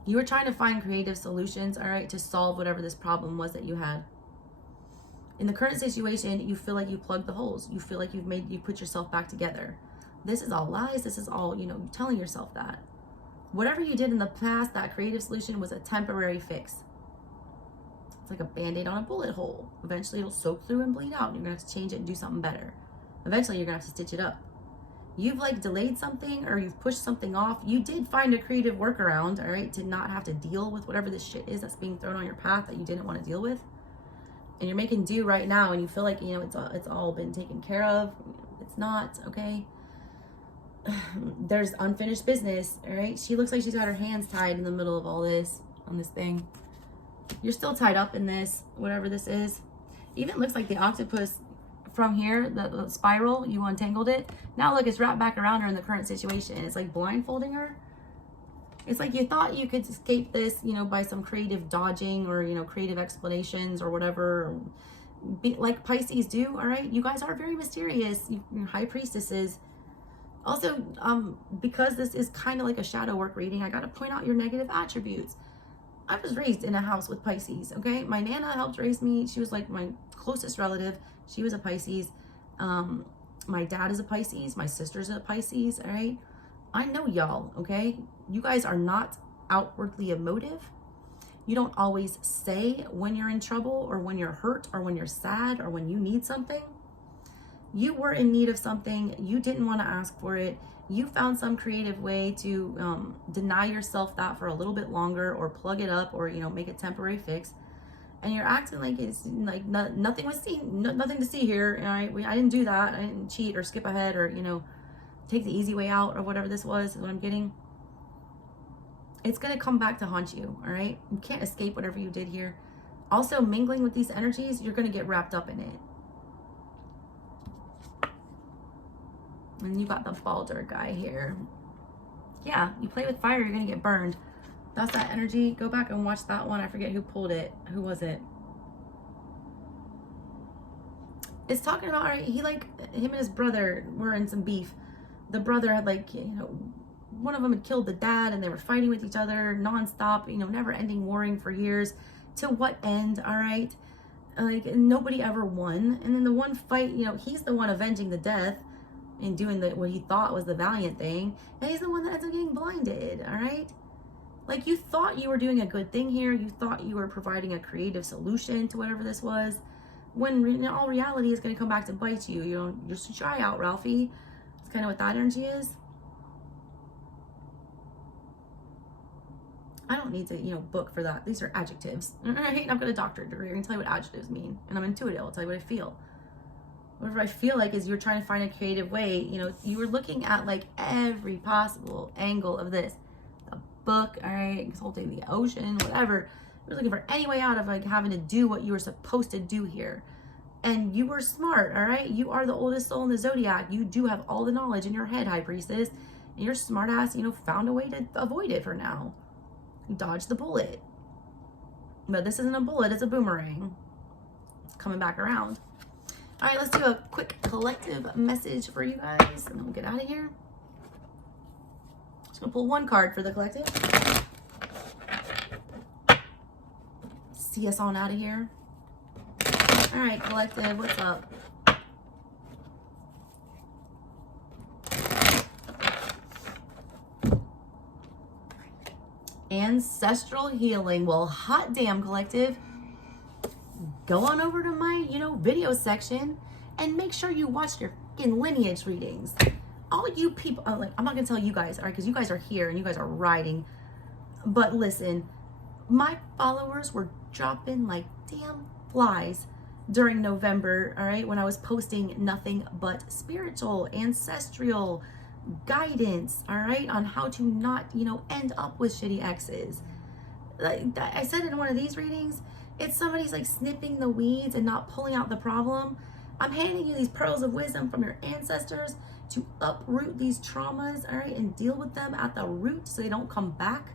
You were trying to find creative solutions, all right, to solve whatever this problem was that you had. In the current situation, you feel like you plugged the holes. You feel like you put yourself back together. This is all lies. This is all, you know, telling yourself that. Whatever you did in the past, that creative solution was a temporary fix. It's like a Band-Aid on a bullet hole. Eventually it'll soak through and bleed out, and you're gonna have to change it and do something better. Eventually you're gonna have to stitch it up. You've like delayed something, or you've pushed something off. You did find a creative workaround, all right, to not have to deal with whatever this shit is that's being thrown on your path that you didn't want to deal with. And you're making do right now, and you feel like, you know, it's all been taken care of. It's not, okay? There's unfinished business, all right? She looks like she's got her hands tied in the middle of all this, on this thing. You're still tied up in this, whatever this is. Even looks like the octopus from here, the spiral, you untangled it. Now look, it's wrapped back around her in the current situation. It's like blindfolding her. It's like you thought you could escape this, you know, by some creative dodging, or, you know, creative explanations or whatever. Like Pisces do, all right? You guys are very mysterious. You're high priestesses. Also, because this is kind of like a shadow work reading, I got to point out your negative attributes. I was raised in a house with Pisces, okay? My Nana helped raise me. She was like my closest relative. She was a Pisces. My dad is a Pisces. My sister's a Pisces, all right? I know y'all, okay? You guys are not outwardly emotive. You don't always say when you're in trouble, or when you're hurt, or when you're sad, or when you need something. You were in need of something. You didn't want to ask for it. You found some creative way to deny yourself that for a little bit longer, or plug it up, or, you know, make a temporary fix. And you're acting like it's like nothing was seen, nothing to see here. All right, I didn't do that. I didn't cheat or skip ahead, or, you know, take the easy way out, or whatever this was, is what I'm getting. It's going to come back to haunt you, all right? You can't escape whatever you did here. Also, mingling with these energies, you're going to get wrapped up in it. And you got the Balder guy here. Yeah, you play with fire, you're going to get burned. That's that energy. Go back and watch that one. I forget who pulled it. Who was it? It's talking about, right, he like, him and his brother were in some beef. The brother had like, you know, one of them had killed the dad, and they were fighting with each other nonstop, you know, never ending warring for years. To what end, all right? Like, nobody ever won. And then the one fight, you know, he's the one avenging the death and doing what he thought was the valiant thing. And he's the one that ends up getting blinded, all right? Like, you thought you were doing a good thing here. You thought you were providing a creative solution to whatever this was. When in all reality, it's going to come back to bite you. You know, just try out, Ralphie. It's kind of what that energy is. I don't need to, you know, book for that. These are adjectives. Right? I've got a doctorate degree. I can tell you what adjectives mean. And I'm intuitive. I'll tell you what I feel. Whatever I feel like is you're trying to find a creative way. You know, you were looking at like every possible angle of this. The book, all right, consulting the ocean, whatever. You're looking for any way out of like having to do what you were supposed to do here. And you were smart, all right? You are the oldest soul in the zodiac. You do have all the knowledge in your head, High Priestess. And you're smart ass, you know, found a way to avoid it for now. You dodged the bullet. But this isn't a bullet, it's a boomerang. It's coming back around. All right, let's do a quick collective message for you guys, and then we'll get out of here. Just gonna pull one card for the collective. See us on out of here. All right, collective, what's up? Ancestral healing. Well, hot damn, collective. Go on over to my, you know, video section and make sure you watch your fucking lineage readings. All you people, like, I'm not gonna tell you guys, all right, because you guys are here and you guys are riding. But listen, my followers were dropping like damn flies during November, all right, when I was posting nothing but spiritual, ancestral guidance, all right, on how to not, you know, end up with shitty exes. Like I said in one of these readings, it's somebody's like snipping the weeds and not pulling out the problem. I'm handing you these pearls of wisdom from your ancestors to uproot these traumas, all right, and deal with them at the root so they don't come back.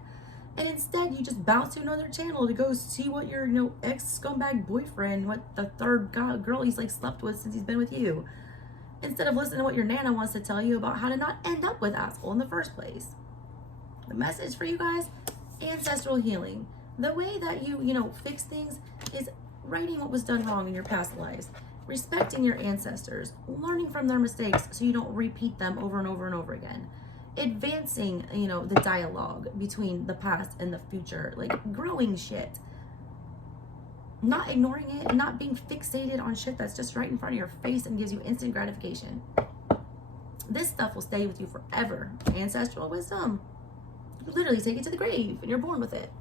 And instead, you just bounce to another channel to go see what your, you know, ex scumbag boyfriend, what the third girl he's like slept with since he's been with you. Instead of listening to what your Nana wants to tell you about how to not end up with asshole in the first place. The message for you guys, ancestral healing. The way that you know, fix things is writing what was done wrong in your past lives, respecting your ancestors, learning from their mistakes so you don't repeat them over and over and over again. Advancing, you know, the dialogue between the past and the future, like growing shit. Not ignoring it, not being fixated on shit that's just right in front of your face and gives you instant gratification. This stuff will stay with you forever. Ancestral wisdom. You literally take it to the grave and you're born with it.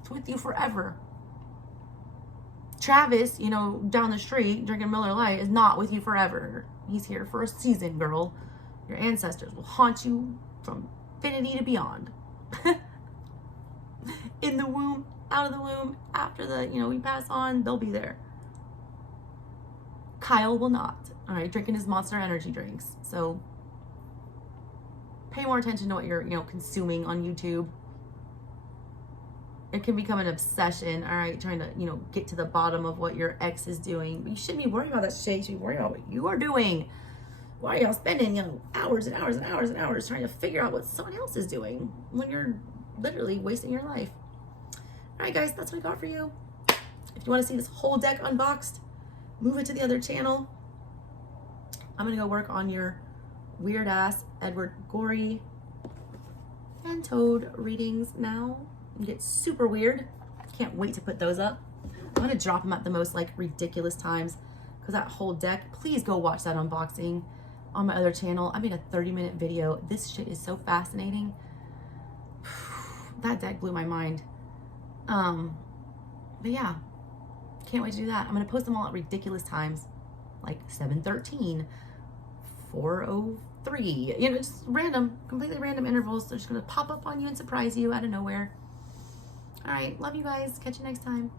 It's with you forever. Travis, you know, down the street drinking Miller Lite is not with you forever. He's here for a season, girl. Your ancestors will haunt you from infinity to beyond. In the womb, out of the womb, after the, you know, we pass on, they'll be there. Kyle will not. All right, drinking his Monster energy drinks. So pay more attention to what you're, you know, consuming on YouTube. It can become an obsession, all right, trying to, you know, get to the bottom of what your ex is doing. But you shouldn't be worried about that shit. You should be worried about what you are doing. Why are y'all spending, you know, hours and hours and hours and hours trying to figure out what someone else is doing when you're literally wasting your life? All right, guys, that's what I got for you. If you want to see this whole deck unboxed, move it to the other channel. I'm going to go work on your weird-ass Edward Gorey and Toad readings now. You get super weird. Can't wait to put those up. I'm going to drop them at the most, like, ridiculous times because that whole deck, please go watch that unboxing on my other channel. I made a 30-minute video. This shit is so fascinating. That deck blew my mind. But yeah, can't wait to do that. I'm going to post them all at ridiculous times, like 7:13, 4:03, you know, just random, completely random intervals. They're just going to pop up on you and surprise you out of nowhere. All right. Love you guys. Catch you next time.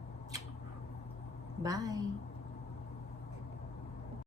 Bye.